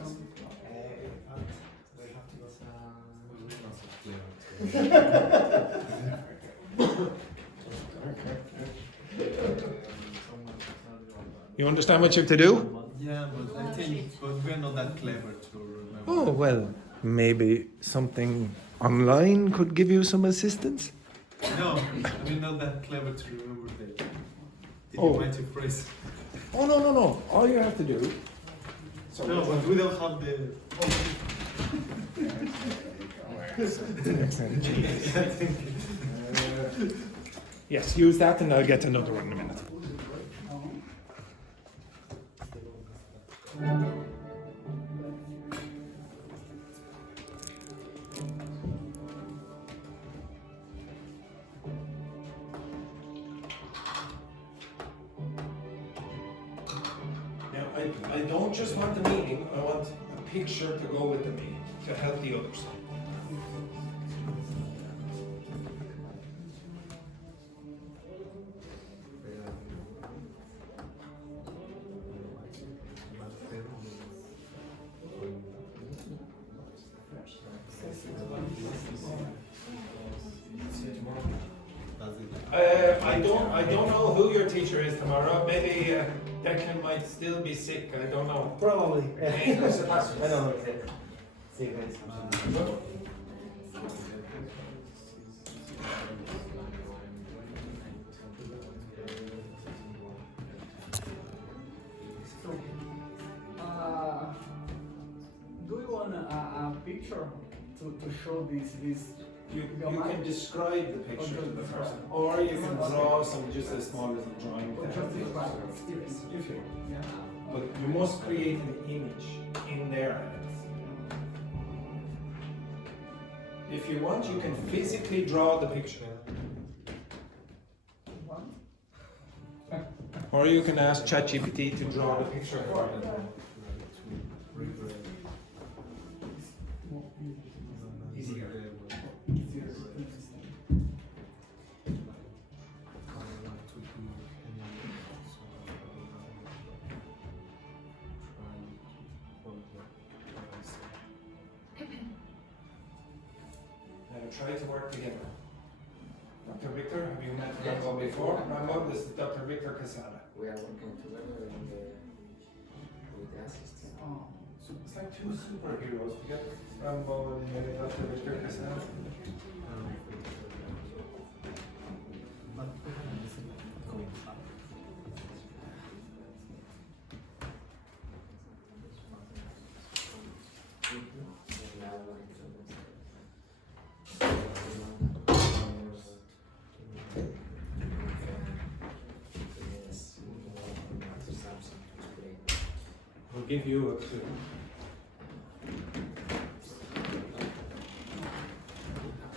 You understand what you have to do? Yeah, but I think we're not that clever to remember. Oh, well, maybe something online could give you some assistance? No, we're not that clever to remember the Oh. idiomatic phrase. Oh, no. All you have to do. So No, but we don't have the. Yes, use that and I'll get another one in a minute. Now, I don't just want the meaning, I want a picture to go with the meaning, to help the others. I don't know who your teacher is tomorrow. Maybe Declan might still be sick. I don't know. Probably. Okay. I don't know. See you guys. Do you want a picture to show this? You can describe the picture to the person, or you can draw just a small little drawing. If you, but you must create an image in their heads. If you want, you can physically draw the picture. Or you can ask ChatGPT to draw the picture for you. Easier. Try to work together. Dr. Victor, have you met Rambo before? Rambo, this is Dr. Victor Casada. We are working together with the assistant. It's like two superheroes together. Rambo and Dr. Victor Cassell. We'll give you a clue.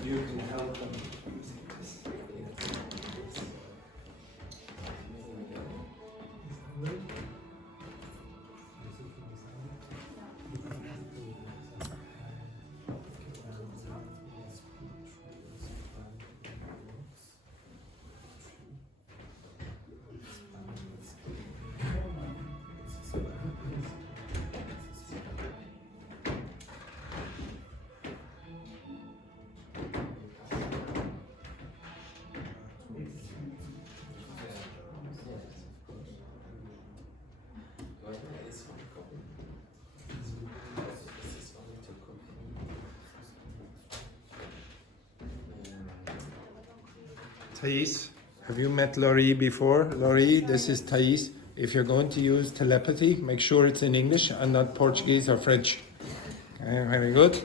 You can help them using this. Thais, have you met Laurie before? Laurie, this is Thais. If you're going to use telepathy, make sure it's in English and not Portuguese or French. Okay, very good.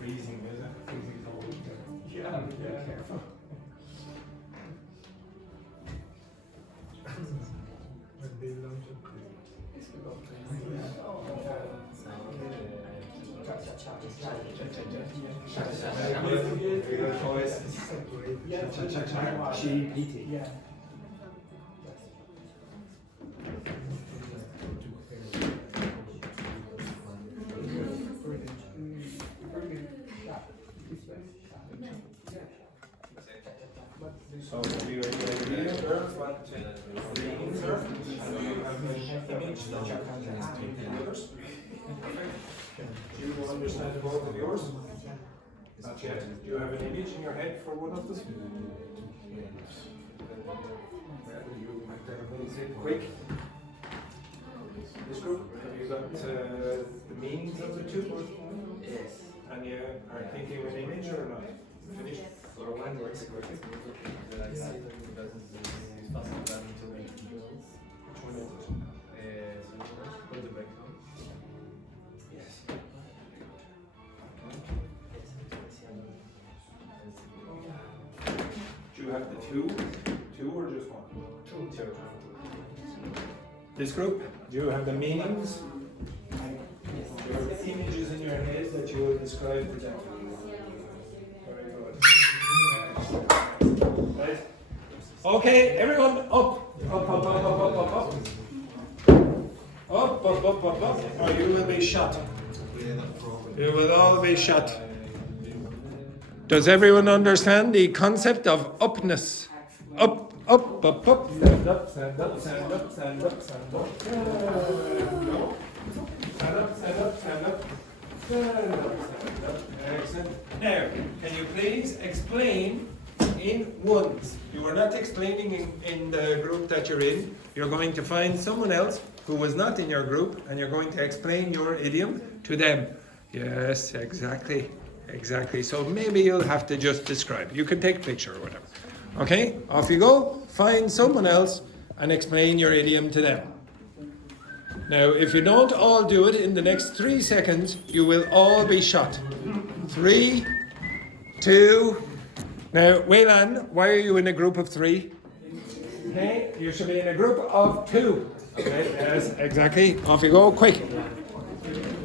Freezing, is it? Freezing cold. Yeah, yeah, careful. So, do you idea what means are? And you have an image that you can explain to the others? Do you understand both of yours? Not yet. Do you have an image in your head for one of them? You might say quick. This group, have you got the meanings of the two? Yes. And you are thinking of an image or not? Finished? For one works quickly. I see it because it's faster than to make videos. Which one is it? For the background. Yes. Do you have the two? Two or just one? Two. This group, do you have the meanings? Do you have the images in your head that you will describe to them? Very good. Right. Okay, everyone up. Up. Up, or you will be shot. You will all be shot. Does everyone understand the concept of upness? Up. Stand up. Stand up. Stand up. Stand up. Stand up. Excellent. Now, can you please explain in ones? You are not explaining in the group that you're in. You're going to find someone else who was not in your group and you're going to explain your idiom to them. Yes, exactly. So maybe you'll have to just describe. You can take a picture or whatever. Okay, off you go. Find someone else and explain your idiom to them. Now, if you don't all do it in the next 3 seconds, you will all be shot. 3, 2. Now, Waylan, why are you in a group of 3? Okay, you should be in a group of 2. Okay, yes, exactly. Off you go, quick.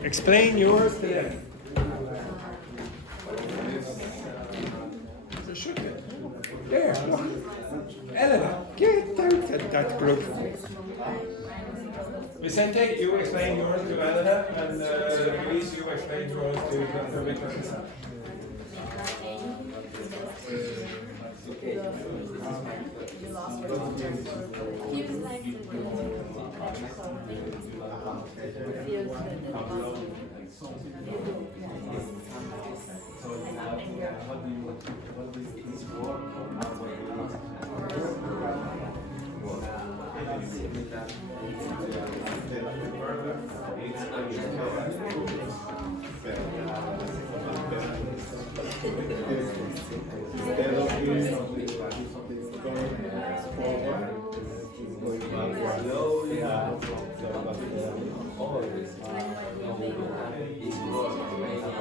Explain yours to them. There, look. Elena, get out of that group. Vicente, you explain yours to Elena, and Luis, you explain yours to Dr. Victor Cassell. What do you work or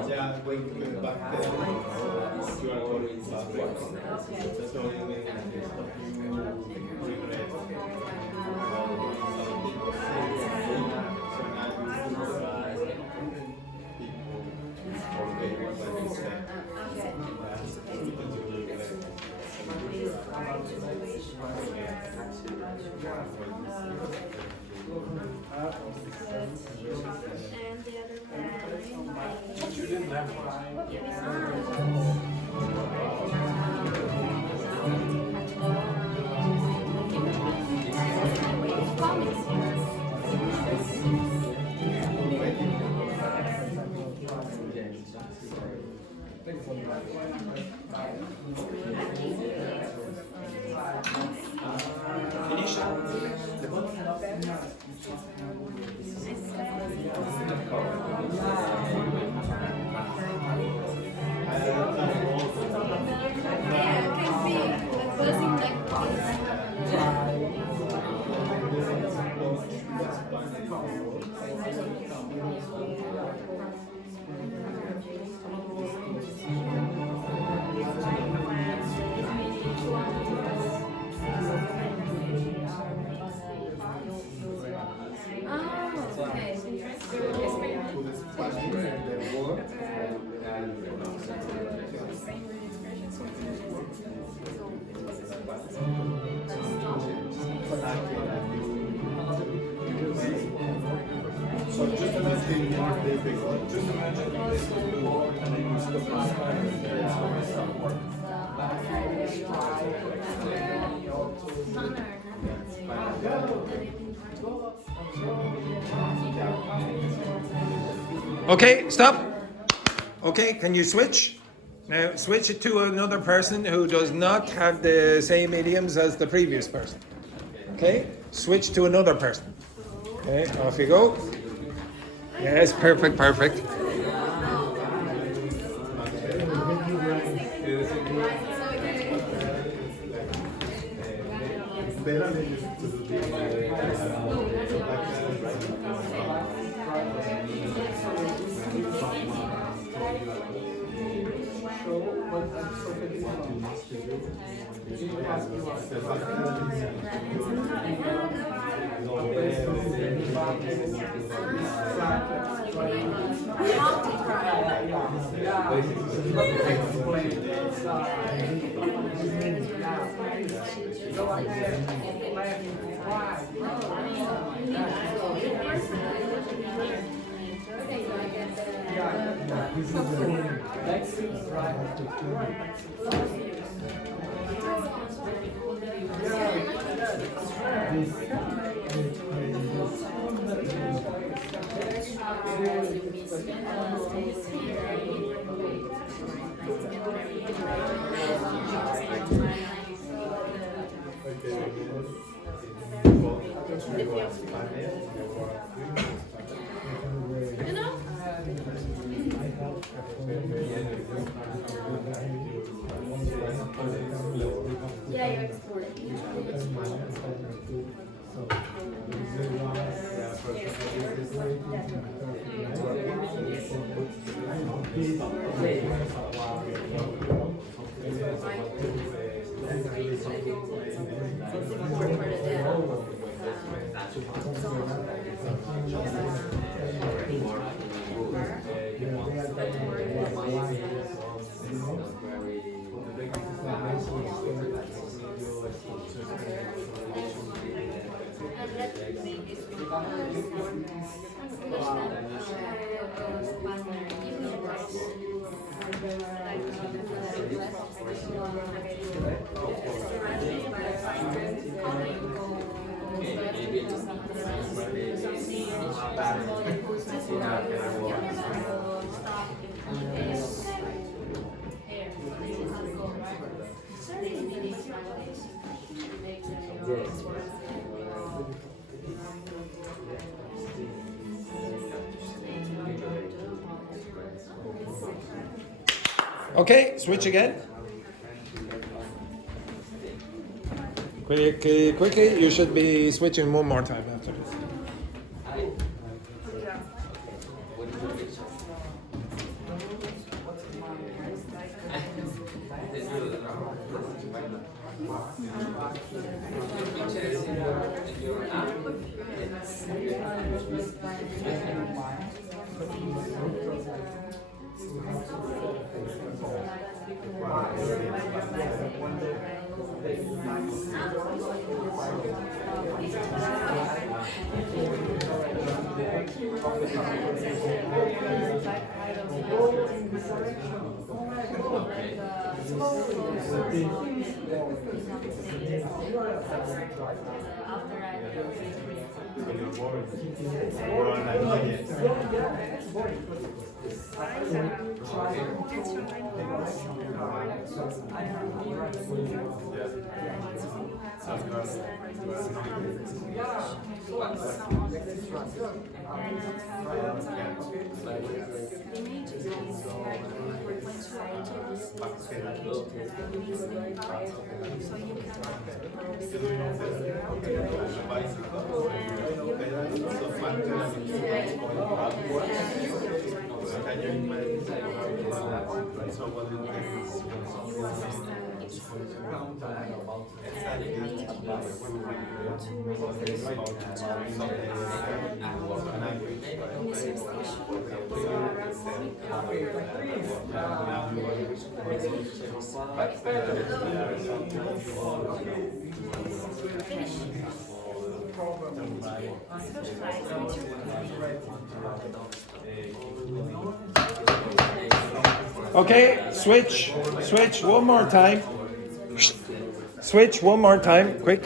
Yeah, when you get back there, you are going backwards. That's only when you regret. And the other one. You didn't have So just imagine just imagine this is the war and then you stop Okay, stop. Okay, can you switch? Now switch it to another person who does not have the same idioms as the previous person. Okay, switch to another person. Okay, off you go. Yes, perfect, perfect. Okay, switch again. Quickly, you should be switching one more time after this. Okay, switch one more time. Switch one more time, quick.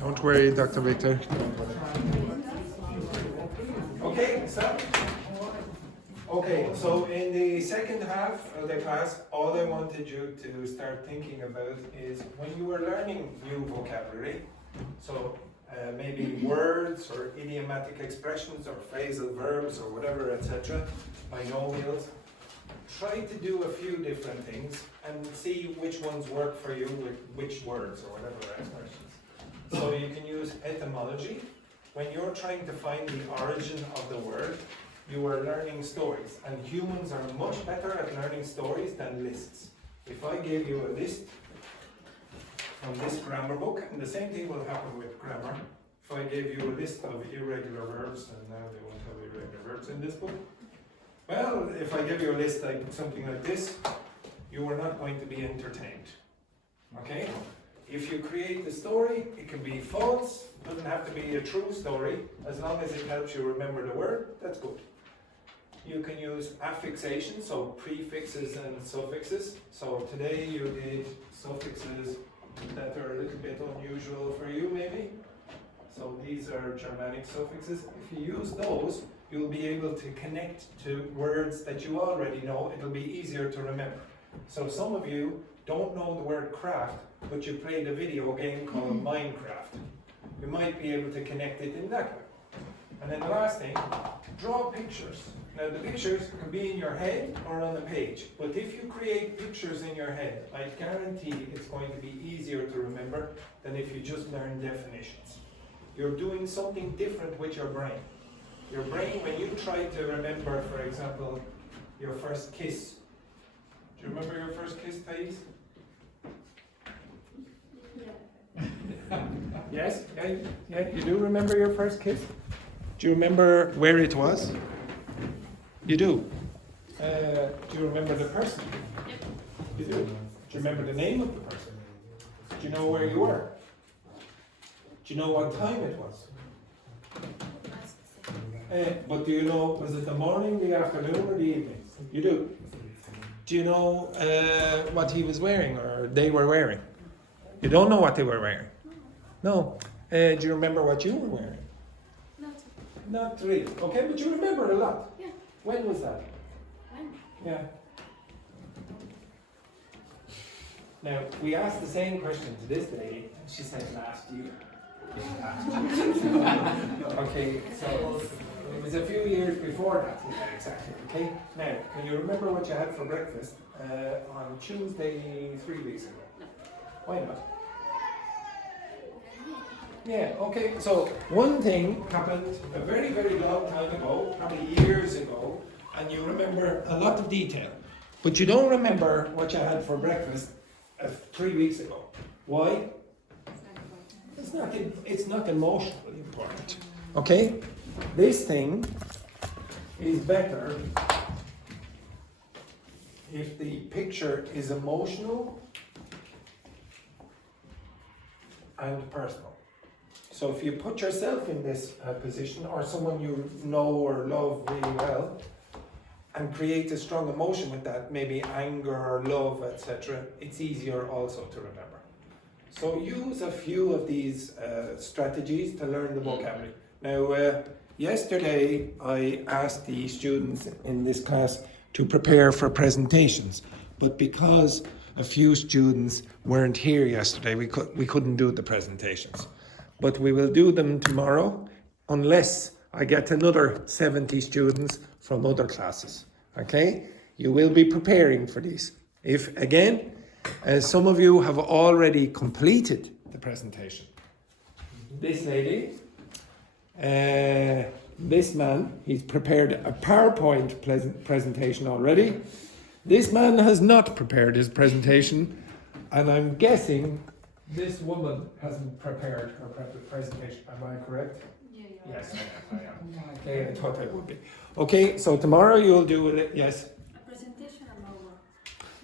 Don't worry, Dr. Victor. Okay, so Okay, so in the second half of the class, all I wanted you to start thinking about is when you were learning new vocabulary, so maybe words or idiomatic expressions or phrasal verbs or whatever, etc., binomials, try to do a few different things and see which ones work for you with which words or whatever expressions. So you can use etymology. When you're trying to find the origin of the word, you are learning stories, and humans are much better at learning stories than lists. If I gave you a list from this grammar book, and the same thing will happen with grammar, if I gave you a list of irregular verbs, and now they won't have irregular verbs in this book, well, if I give you a list like something like this, you are not going to be entertained. Okay? If you create the story, it can be false, doesn't have to be a true story, as long as it helps you remember the word, that's good. You can use affixation, so prefixes and suffixes. So today you did suffixes that are a little bit unusual for you maybe. So these are Germanic suffixes. If you use those, you'll be able to connect to words that you already know. It'll be easier to remember. So some of you don't know the word craft, but you played a video game called Minecraft. You might be able to connect it in that way. And then the last thing, draw pictures. Now the pictures can be in your head or on the page, but if you create pictures in your head, I guarantee it's going to be easier to remember than if you just learn definitions. You're doing something different with your brain. Your brain, when you try to remember, for example, your first kiss. Do you remember your first kiss, Thais? Yes? Yeah, you do remember your first kiss? Do you remember where it was? You do? Do you remember the person? You do? Do you remember the name of the person? Do you know where you were? Do you know what time it was? But do you know, was it the morning, the afternoon, or the evening? You do? Do you know what he was wearing or they were wearing? You don't know what they were wearing? No. Do you remember what you were wearing? Not really. Okay, but you remember a lot. Yeah. When was that? When? Yeah. Now, we asked the same question to this lady, and she said last year. Okay, so it was a few years before that. Yeah, exactly. Okay. Now, can you remember what you had for breakfast on Tuesday 3 weeks ago? Why not? Yeah, okay, so one thing happened a very, very long time ago, probably years ago, and you remember a lot of detail, but you don't remember what you had for breakfast 3 weeks ago. Why? It's not emotionally important. Okay? This thing is better if the picture is emotional and personal. So if you put yourself in this position, or someone you know or love really well, and create a strong emotion with that, maybe anger or love, etc., it's easier also to remember. So use a few of these strategies to learn the vocabulary. Now, yesterday I asked the students in this class to prepare for presentations, but because a few students weren't here yesterday, we couldn't do the presentations. But we will do them tomorrow, unless I get another 70 students from other classes. Okay? You will be preparing for these. If, again, some of you have already completed the presentation. This lady, this man, he's prepared a PowerPoint presentation already. This man has not prepared his presentation, and I'm guessing this woman hasn't prepared her presentation. Am I correct? Yeah, Yes, I am. Okay, I thought I would be. Okay, so tomorrow you'll do it. Yes. A presentation about what?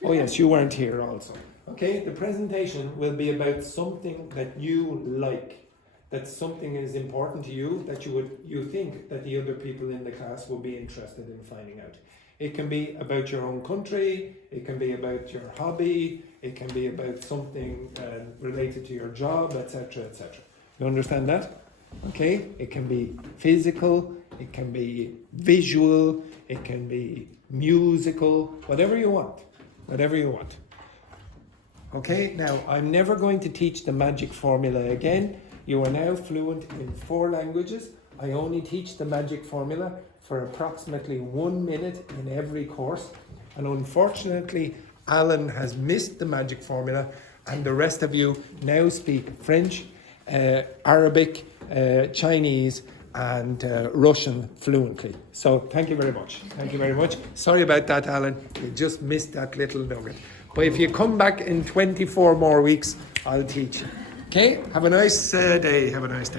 Oh yes, you weren't here also. Okay, the presentation will be about something that you like, that something is important to you, that you think that the other people in the class will be interested in finding out. It can be about your own country, it can be about your hobby, it can be about something related to your job, etc., etc. You understand that? Okay? It can be physical, it can be visual, it can be musical, whatever you want. Whatever you want. Okay, now I'm never going to teach the magic formula again. You are now fluent in 4 languages. I only teach the magic formula for approximately 1 minute in every course. And unfortunately, Alan has missed the magic formula, and the rest of you now speak French, Arabic, Chinese, and Russian fluently. So thank you very much. Thank you very much. Sorry about that, Alan. You just missed that little nugget. But if you come back in 24 more weeks, I'll teach you. Okay? Have a nice day. Have a nice day.